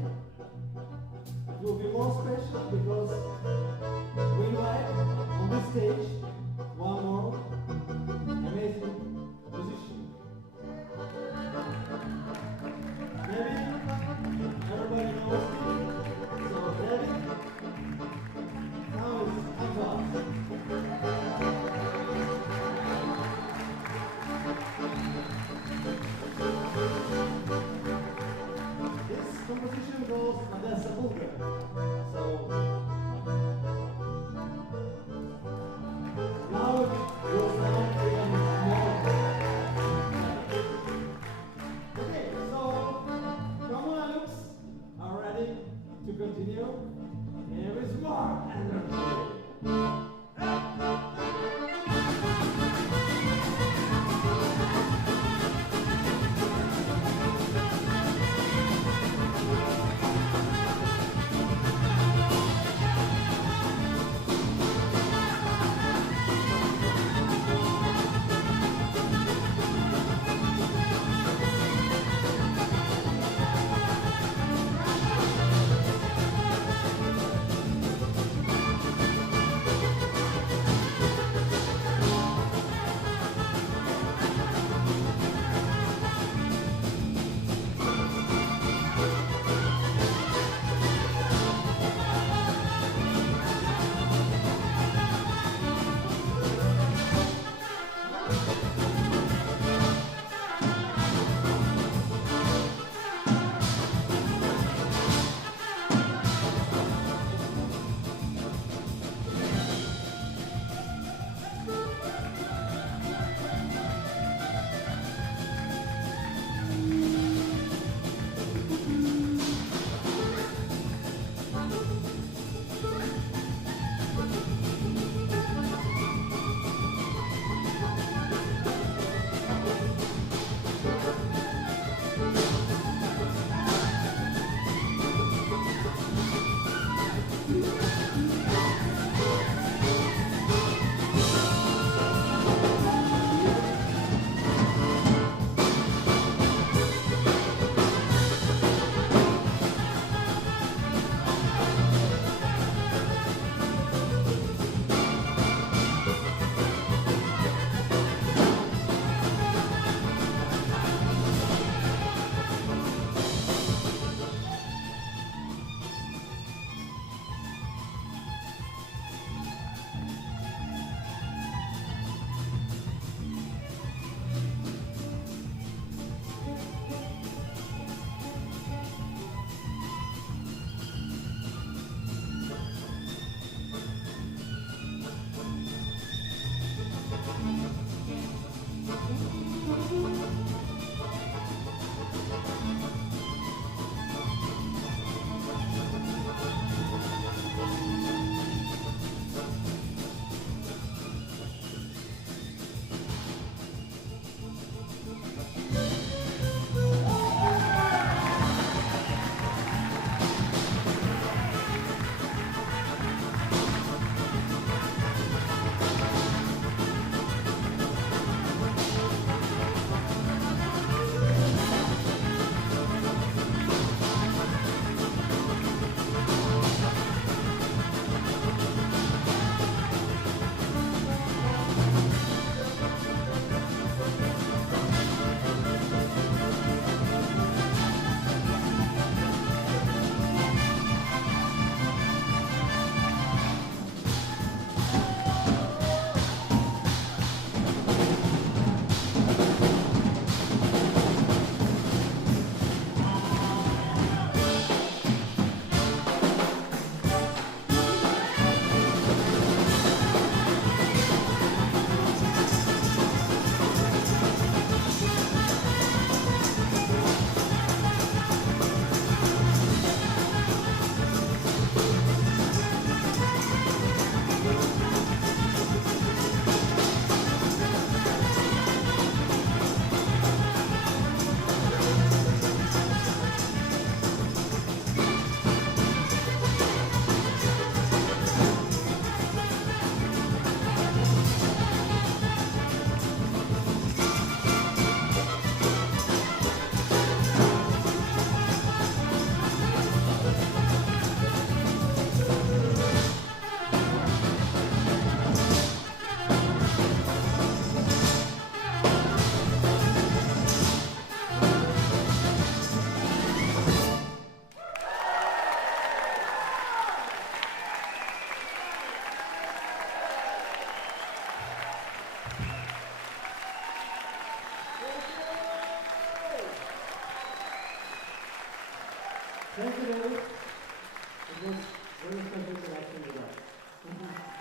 Thank you, David. It was very special interaction with us.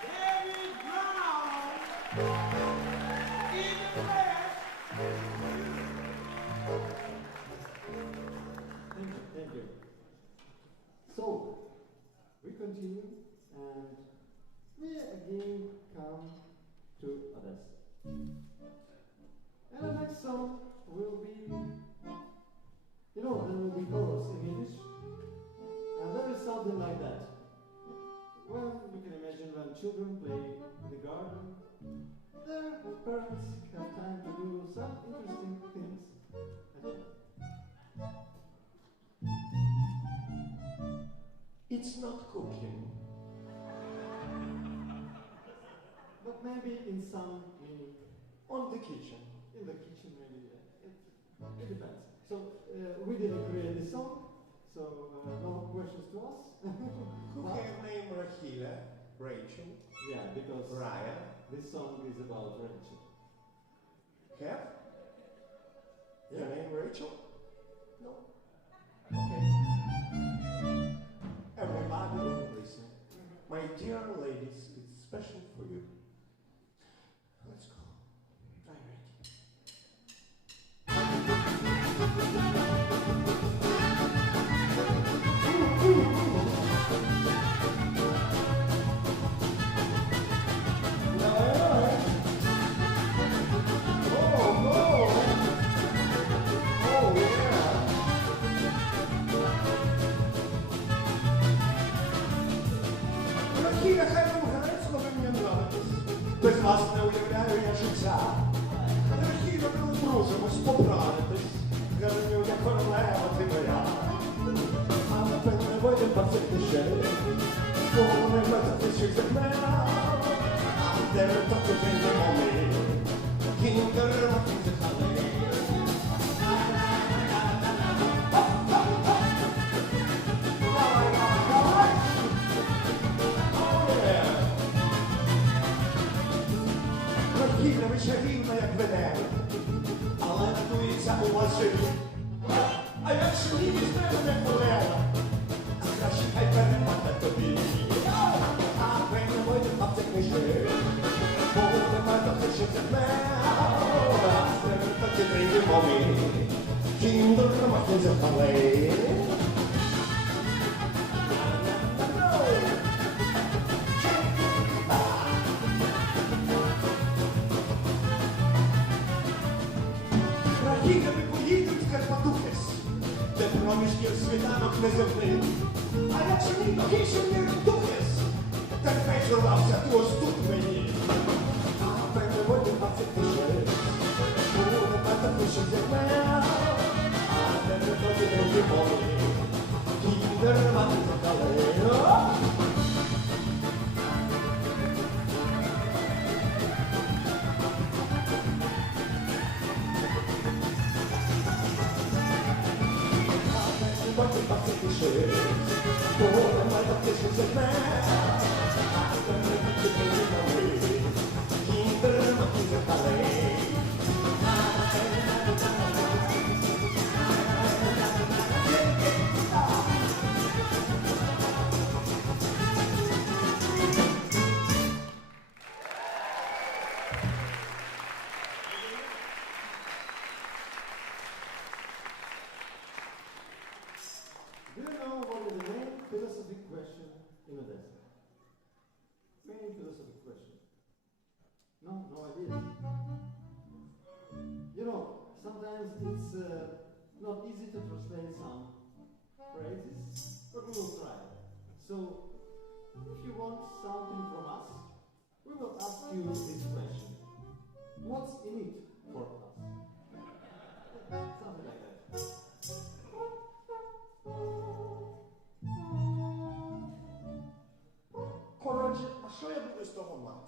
David Brown! In the West! Thank you. So, we continue and we again come to Odessa. And the next song will be, there will be chorus in Yiddish. And there is something like that. Well, you can imagine when children play in the garden, their parents have time to do some interesting things at home. It's not cooking. But maybe in some on the kitchen. In the kitchen, maybe. It depends. So we didn't create this song, so no questions to us. Who have named Rachel? Yeah, because Ryan. This song is about Rachel. Have? Yeah. Your name Rachel? No. Okay. Everybody listen. My dear ladies, it's special for you. Let's go. I'm без вас не уявляю я життя. Рахіля, ми дружимось, поправитись. Кажу, як королева ти моя. А напевно не вийде пасити ще. Бо не метатись від мене. А де так ти не моми. Кіндер, кіндер, чарівна, як Венера, але надується у вас живі. А якщо ні, візьме мене холера, а краще хай перемагне тобі. А ви не вийде папці книжки, бо не мати ще тебе. А так і прийдемо ми, кіндер, махнуть за халей. Проміжків світанок неземних. А якщо ні, то гірше не рятуєш. Так вечорався ти ось тут мені. А переводі 20 тисяч. Буде так тисяч земля. А переводі не вимові. Кіндер мати закалено. But the bucket is shit. Go on, my bucket is a man. I'm gonna put it in the way. Keep the bucket in the way. Do you know what is the main philosophic question in Odessa? Main philosophic question. No idea. You know, sometimes it's not easy to translate some phrases, but we will try. So, if you want something from us, we will ask you this question. What's in it for us? Something like that. Коротше, а що я буду з того мати?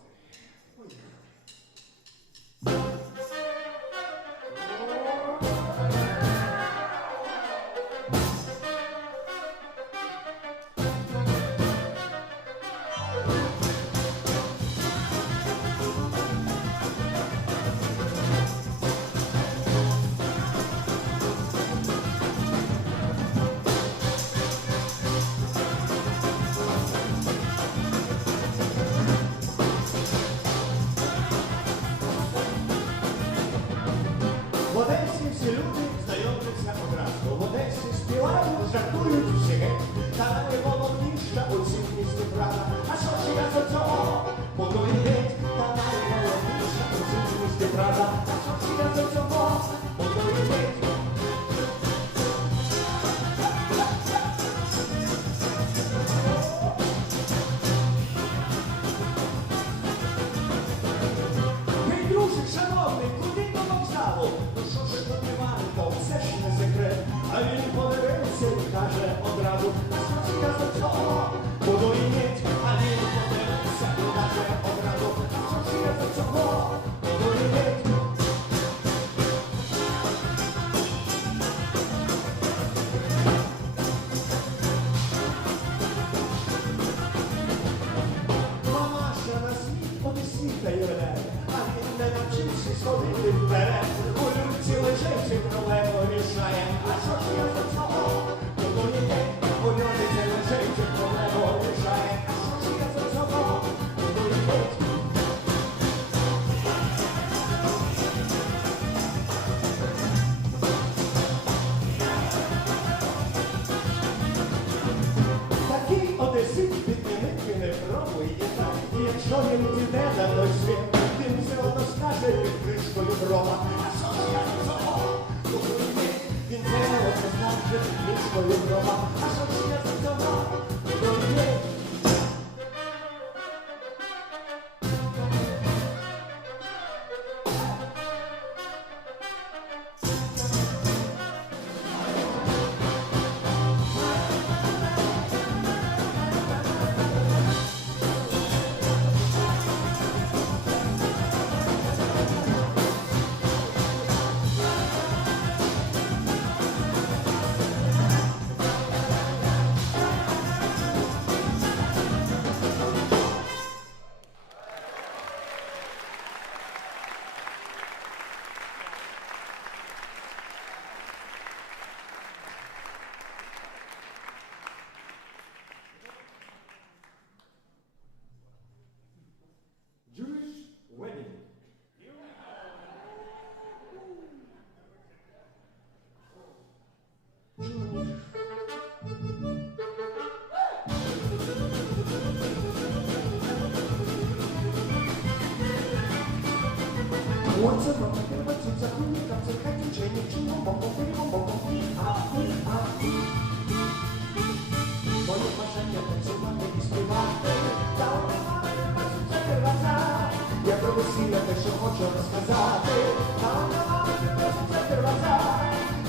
якщо він піде на той світ, він все одно скаже під кришкою грома. А що ж я до цього? Він все одно скаже під кришкою грома. А що ж я до цього? Jewish wedding. What's up, I'm gonna put some stuff in the cups and cut and chain and chew on bumble, Moje marzenia tańcowane i śpiewane, dałowane na sucenie raza. Ja to wesile też ochoczo rozkazane, dałowane na sucenie raza.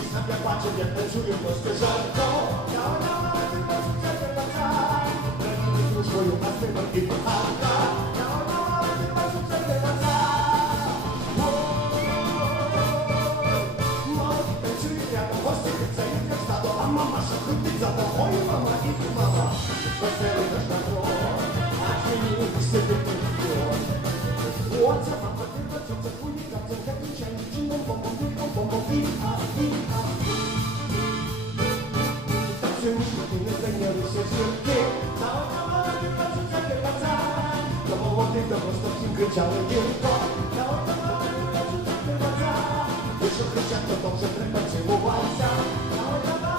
I sam ja patrzę, jak tańcuję proste żarto, dałowane na sucenie raza. Pragnę już moją matkę i kochanka, dałowane na sucenie raza. A mama szachryty za to, oj mama i tu mama. Wesele nasz na to, a mnie nie wysedy tylko. Łoca mama, tylko co płynie, kapcem, jakim ciałem, dziną, bombą, i. Tak się nigdy nie zajmiały się wielkie, na mama, tylko co zagraca. Do młody, do prostowkim gryczały tylko, na mama, tylko co zagraca. Wiesz, określać to dobrze, treba cię łańca, na mama,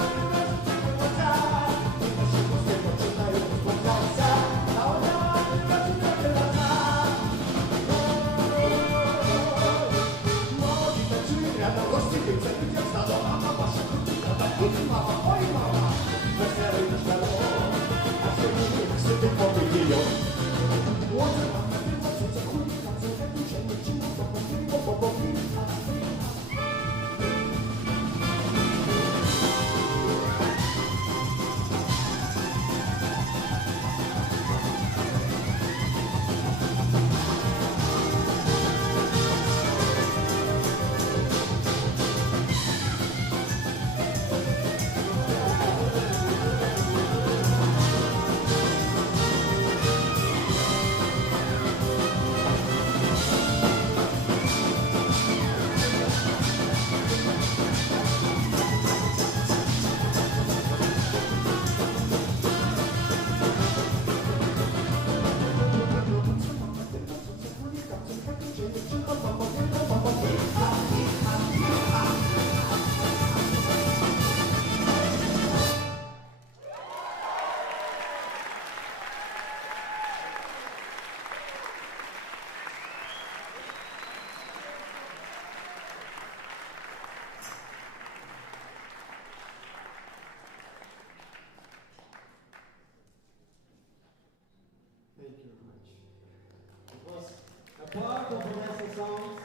Part of Vanessa songs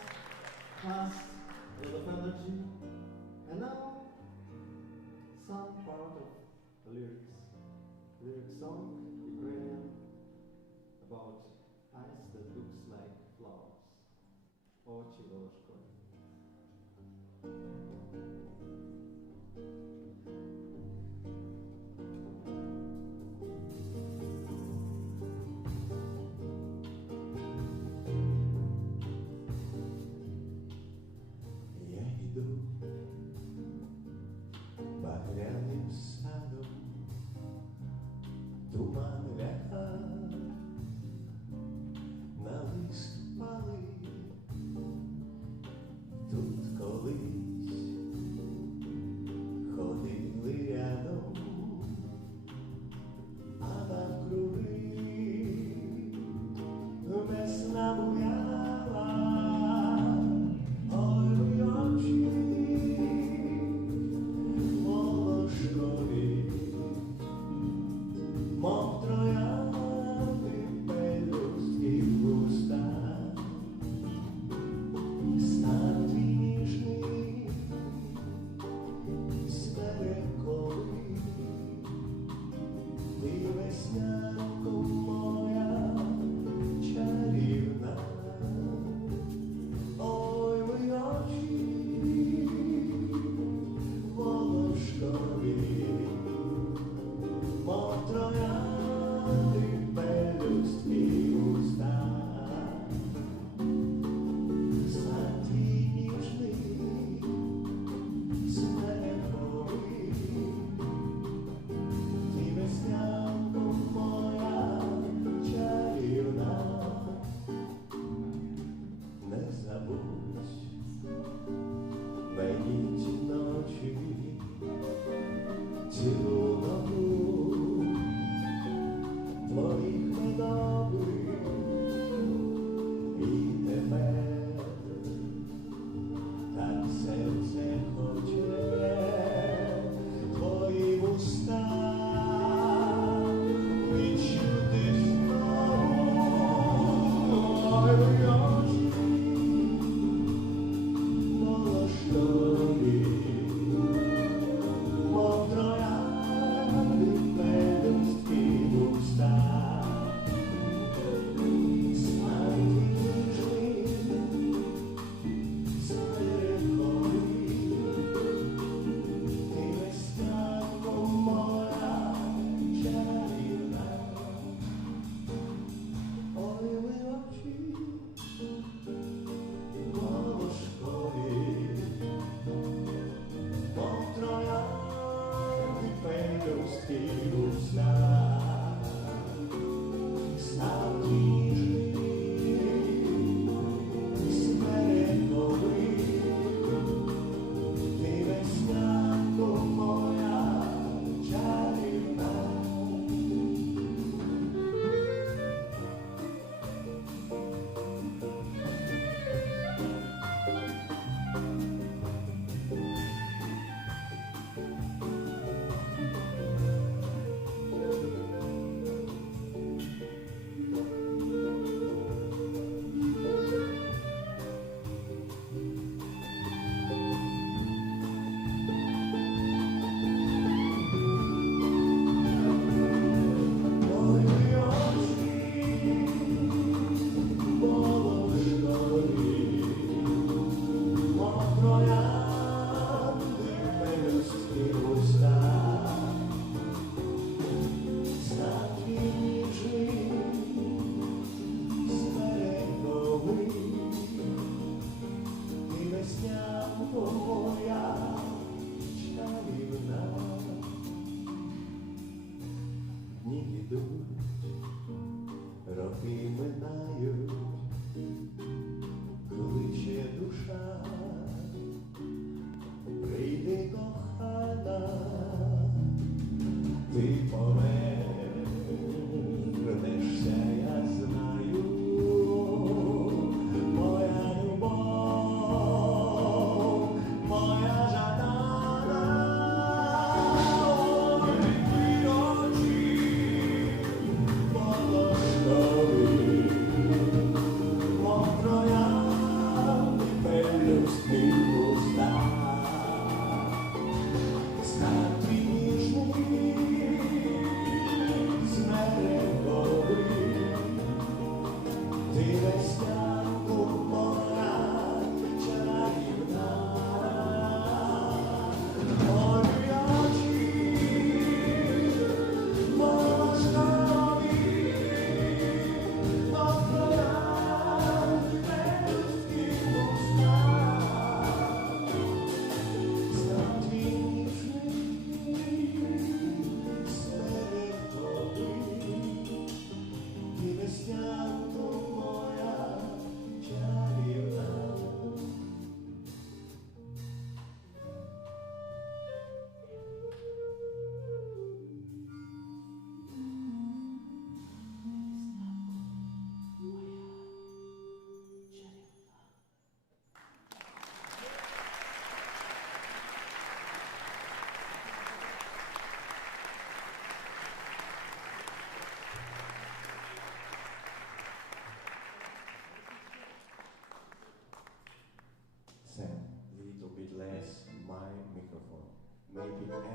has a lot of energy, and now some part of the lyrics. Lyric song, Ukrainian, about eyes that looks like flowers. Очі волошкові. Багряним садом туман ляга, на лист пали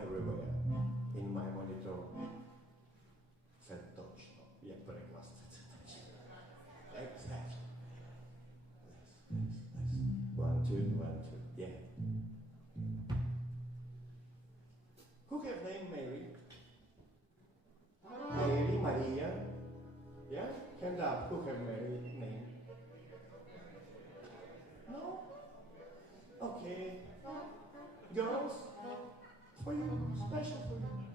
Everywhere in my monitor. Set точно. Я перекласти це точно. Exactly. Less. 1, 2, 1, 2. Yeah. Who have name Mary? Mary, Maria. Yeah? Hand up. Who have Mary name? No? Okay. Girls? For you, special for you.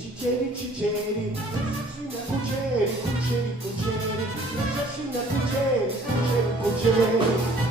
ciceri, ciceri, ciceri, cuceri, cuceri, cuceri, cuceri, cuceri, cuceri, cuceri.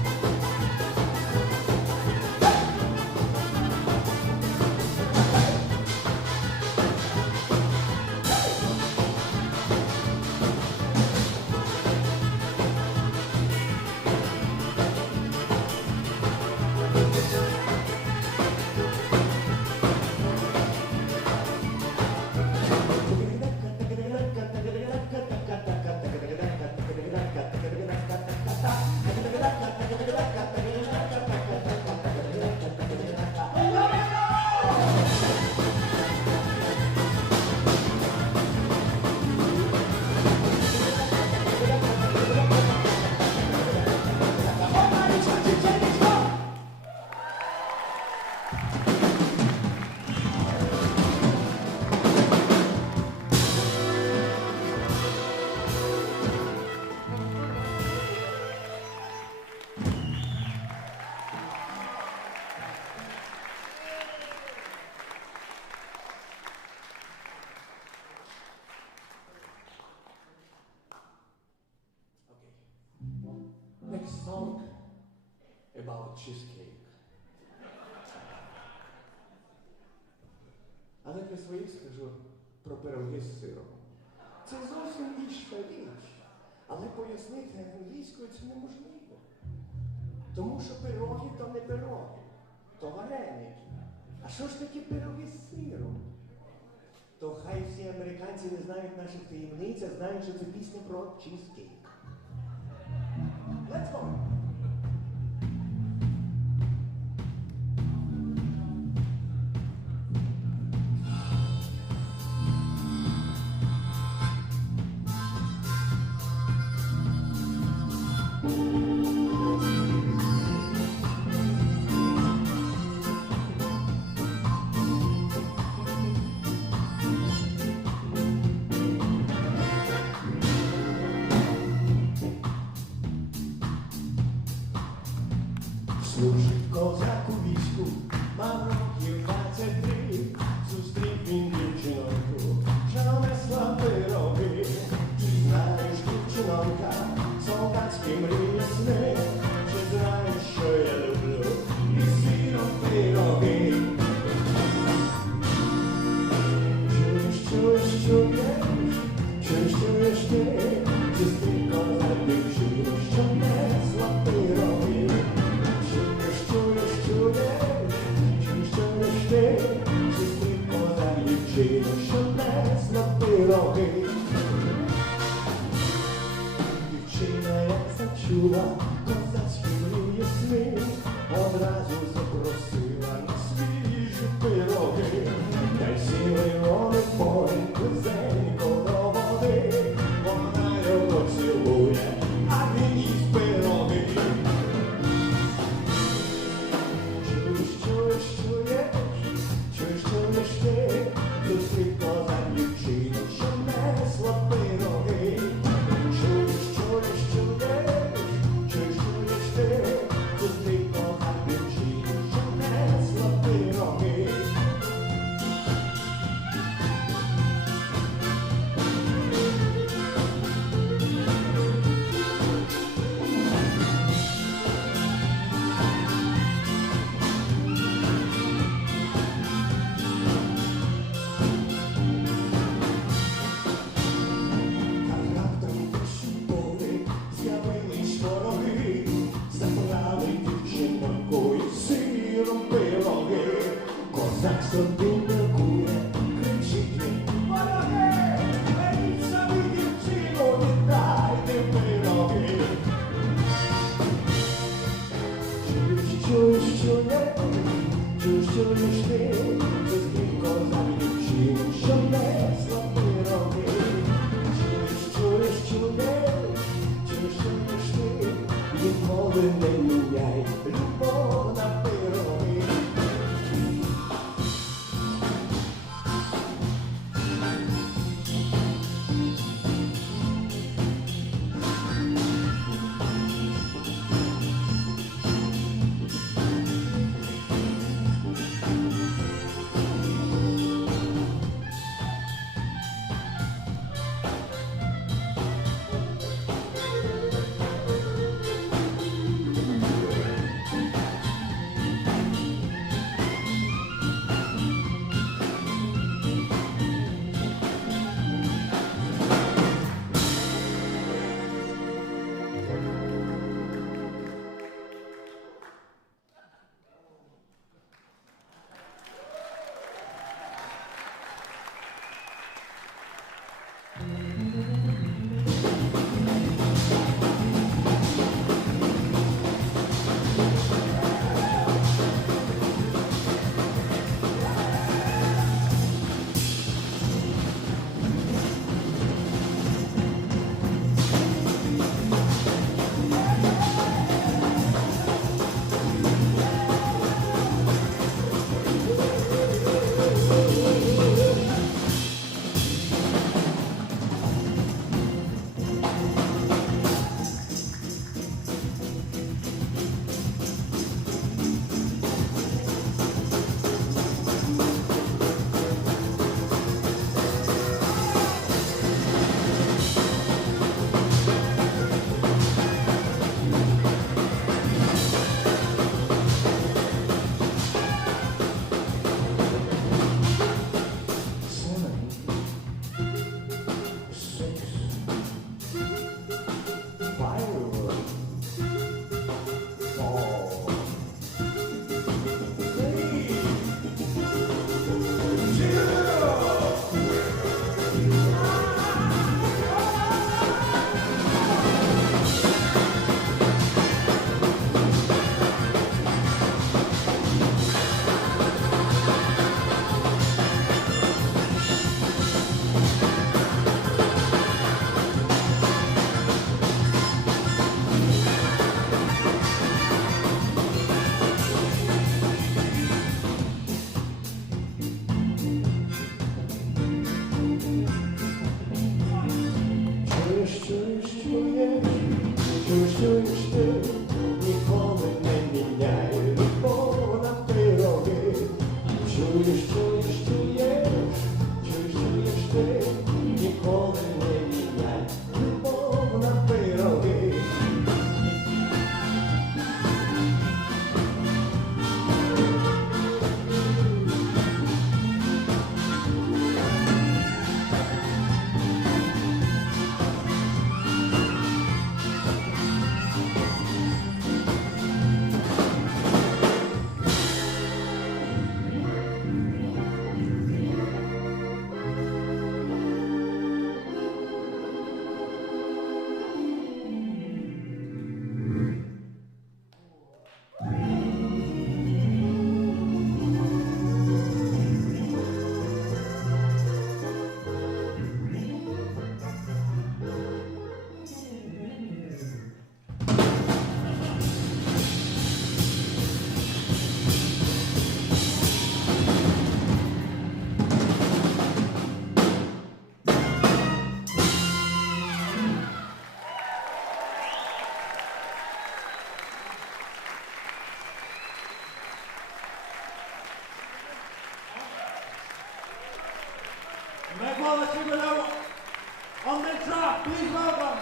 Next song about cheesecake. Але для своїх скажу про пироги з сиром. Це зовсім інша річ, але пояснити англійською це неможливо. Тому що пироги то не пироги, то вареники. А що ж таке пироги з сиром? То хай всі американці не знають наших таємниць, а знають, що це пісня про чізкейк. Let's go! Служить козак у війську, мав років 23, зустрів він дівчиноньку, що несла пироги. Чи знаєш, дівчинонька, солдатські мрії сни, чи знаєш, що я люблю, і сиром пироги. Чуєш, чуєш, чуєш, чуєш, чуєш ти, зустрів козак дівчину, що несла пироги. Дівчина, як зачула козацькі мрії сни, одразу запросила на свіжі пироги. Та й сіли вони в полі близенько до води, вона його цілує, а він їсть пироги. Чуєш, чуєш, чуєш, чуєш, чуєш ти, зустрів козак дівчину, що несла пироги. Чуєш, чуєш, чуєш, чуєш, ти ніколи не міняй любов на пироги. Mykola Shevelov on the track, please welcome.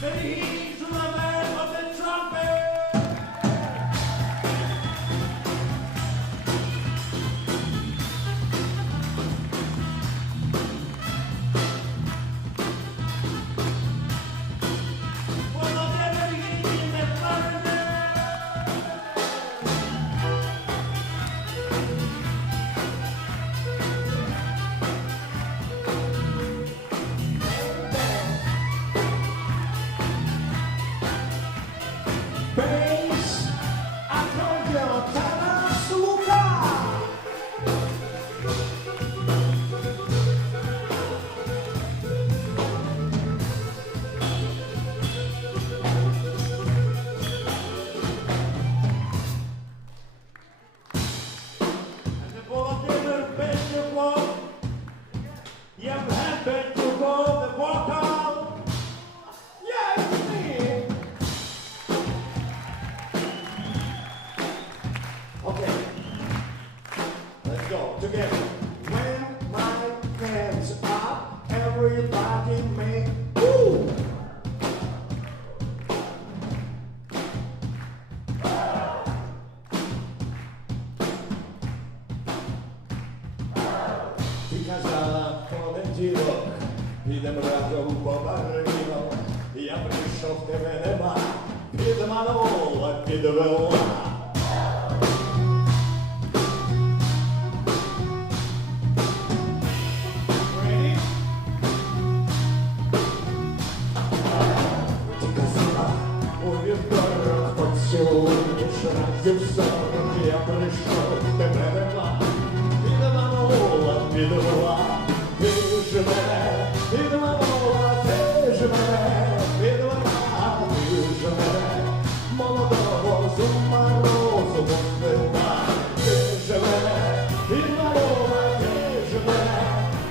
Serhii, Zhuravel on the trumpet. Volodymyr in the Clarinet. Bass, accordion, tenors, Luka. And the Volodymyr Beltukov. You have Beltukov, the vocal. Yeah, it's me. Okay, let's go together. When my hands up, everybody make woo. Ти казала понеділок, підемо разом по Берліну. Я прийшов, тебе нема, підманула, підвела. Ready? Ти казала, у вівторок поцілуєш разів 40. Я прийшов, тебе нема, підманула, підвела. Ти ж мене, підманула, ти ж мене, підвела. Ти ж мене, молодого з ума розуму звела. Ти ж мене, підманула, ти ж мене,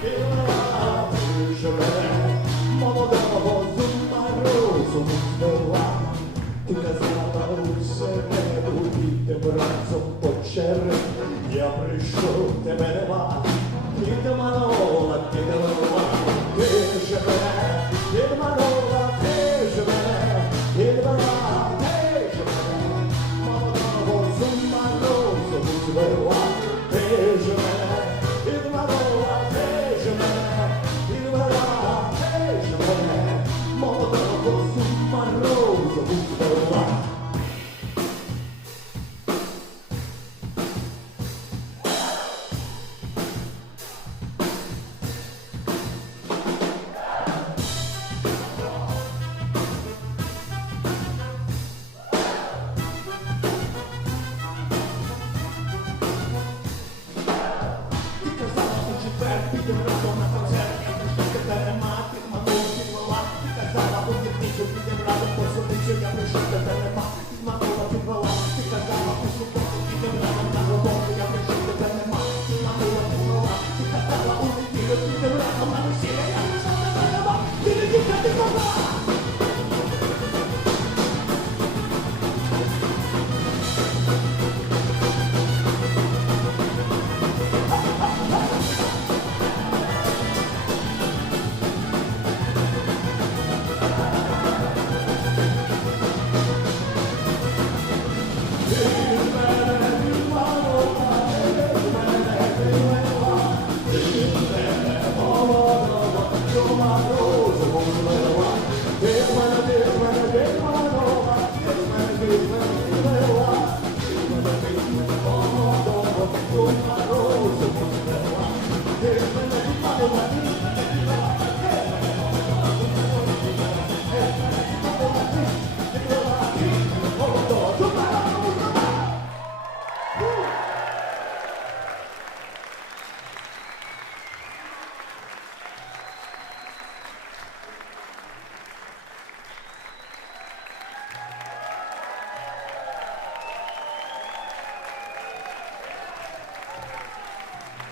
підвела. Ти ж мене, молодого з ума розуму звела. Ти казала у середу, підемо разом по черг. Я прийшов, тебе нема, підманула, підвела. Ти ж мене, підманула, ти ж мене, підвела. Ти ж мене, молодого з ума розуму звела. Ти ж мене, підманула, ти ж мене, підвела. Ти ж мене, молодого з ума розуму звела.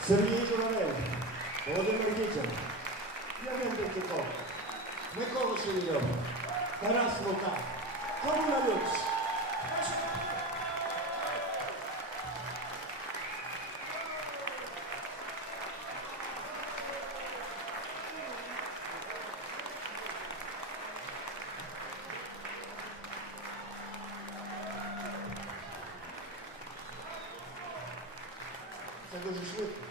Serhii, Zhuravel, Volodymyr, Gitin, Eugene, Beltukov, Mykola, Shevelov, Luka, Kommuna Lux. Це дуже швидко.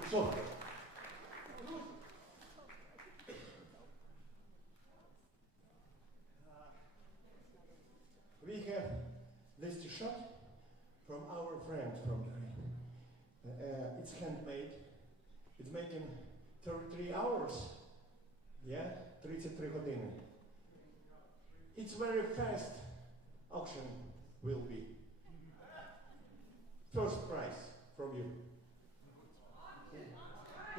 Кусок. We have this t-shirt from our friend from Ukraine. It's handmade. It's making 33 hours. Yeah, 33 години. It's very fast. Auction will be. First prize from you.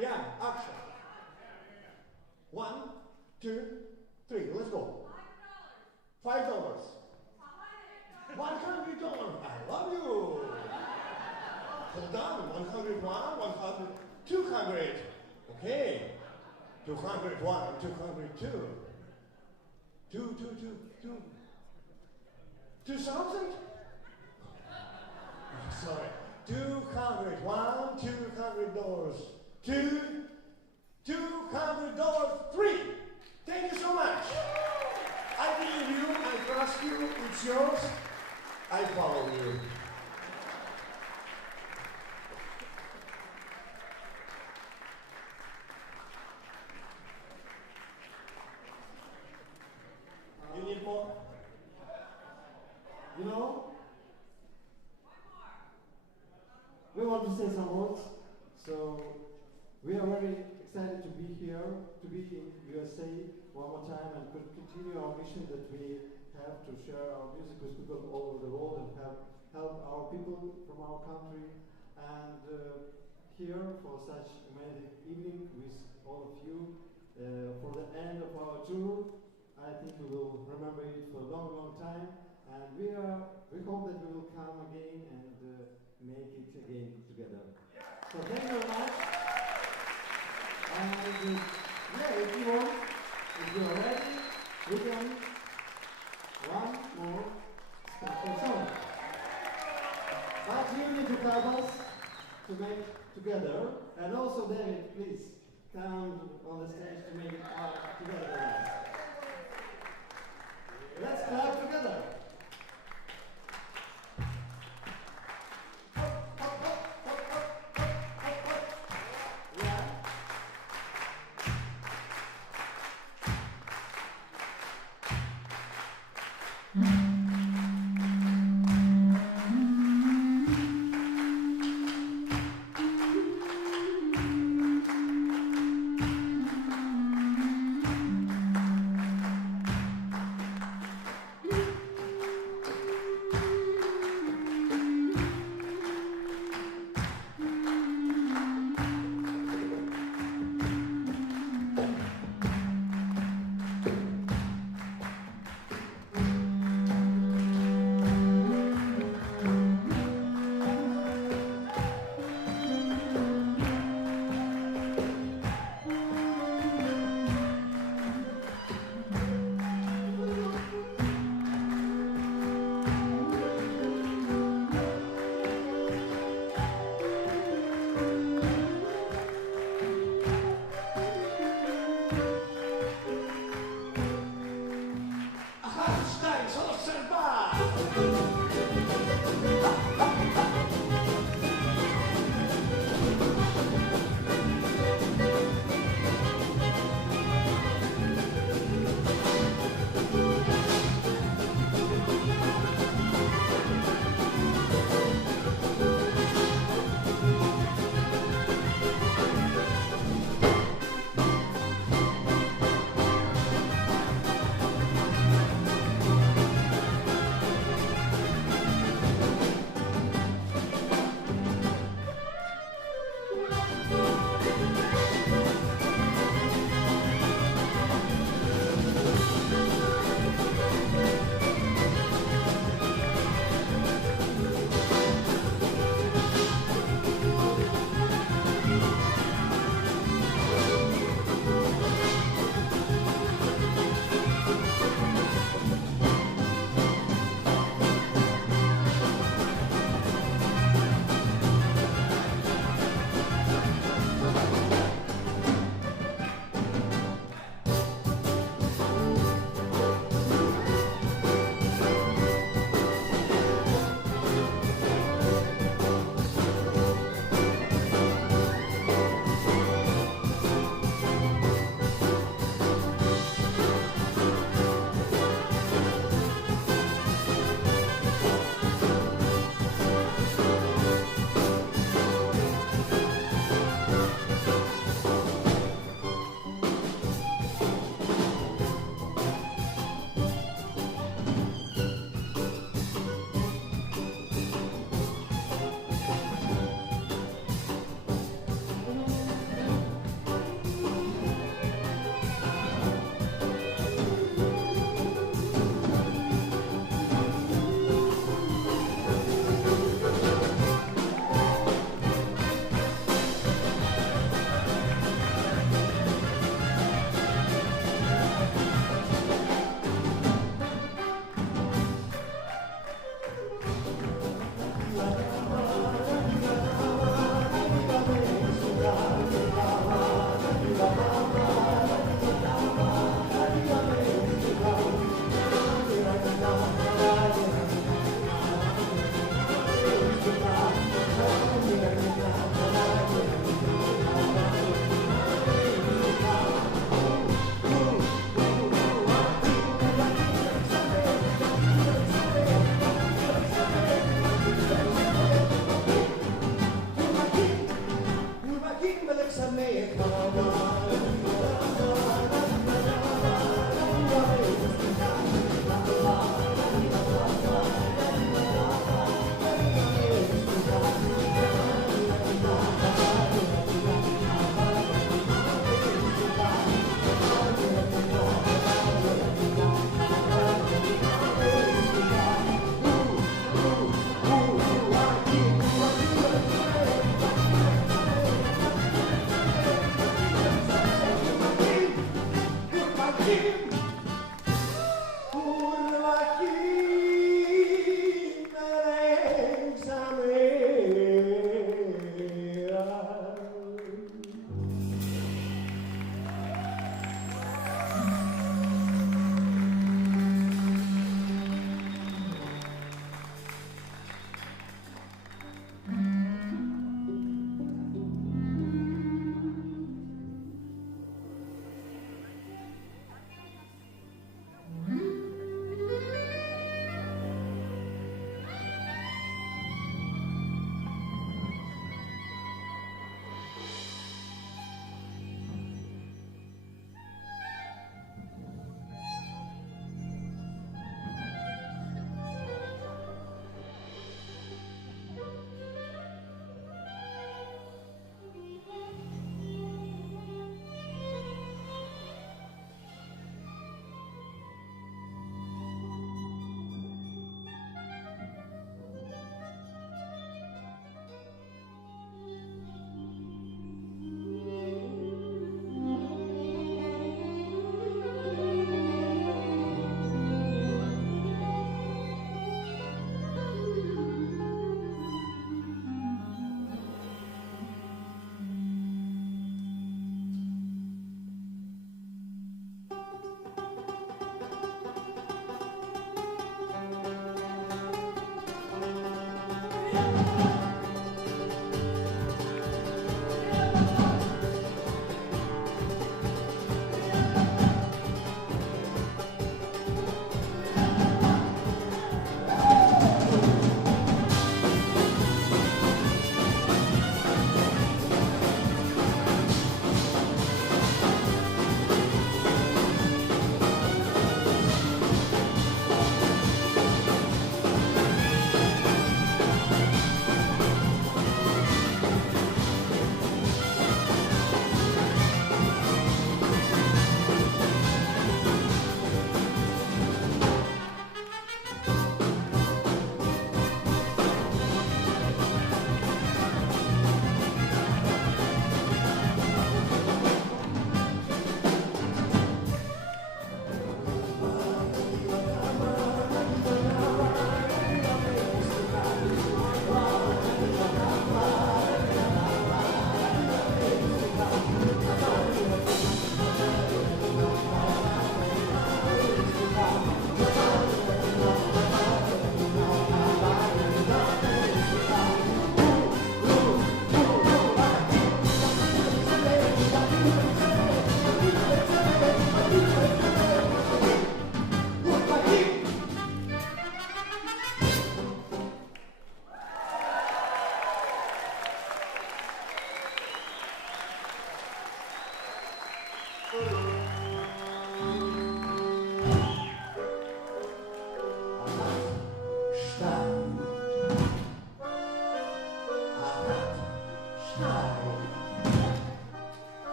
Yeah, auction. 1, 2, 3. Let's go. $5. $100. I love you. Hold on. 101, 100, 200. Okay. 201, 202. 2,000? Sorry. $200. $200. 3. Thank you so much. I believe you. I trust you. It's yours. I follow you. You need more? You know, we want to say some words. So we are very excited to be here, to be in USA one more time and could continue our mission that we have to share our music with people all over the world and help our people from our country. And here for such amazing evening with all of you for the end of our tour. I think we will remember it for a long, long time. And we hope that we will come again and make it again together. So thank you very much. And yeah, if you want, if you are ready, we can one more special song. But you need to help us to make together. And also David, please come on the stage to make it all together with us. Let's clap together.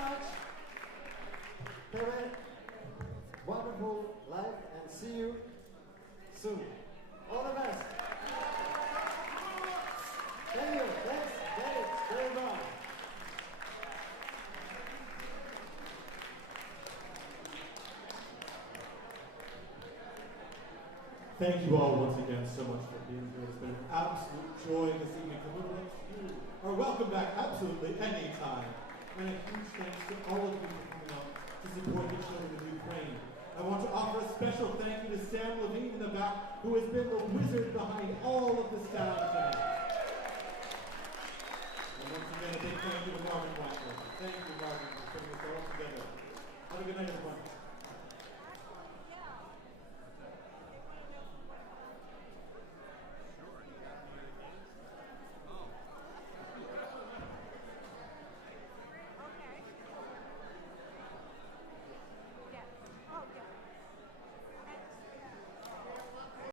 much. Parent, wonderful life, and see you soon. All the best. Thank you. Thanks. Very much. Thank you all once again so much for being here. It's been an absolute joy this evening. Kommuna Lux, you are welcome back absolutely anytime. And a huge thanks to all of you for coming out to support the children of Ukraine. I want to offer a special thank you to Sam Levine in the back, who has been the wizard behind all of the sound tonight. And once again, a big thank you to Marvin Whiteman. Thank you, Marvin, for putting this all together. Have a good night, everyone.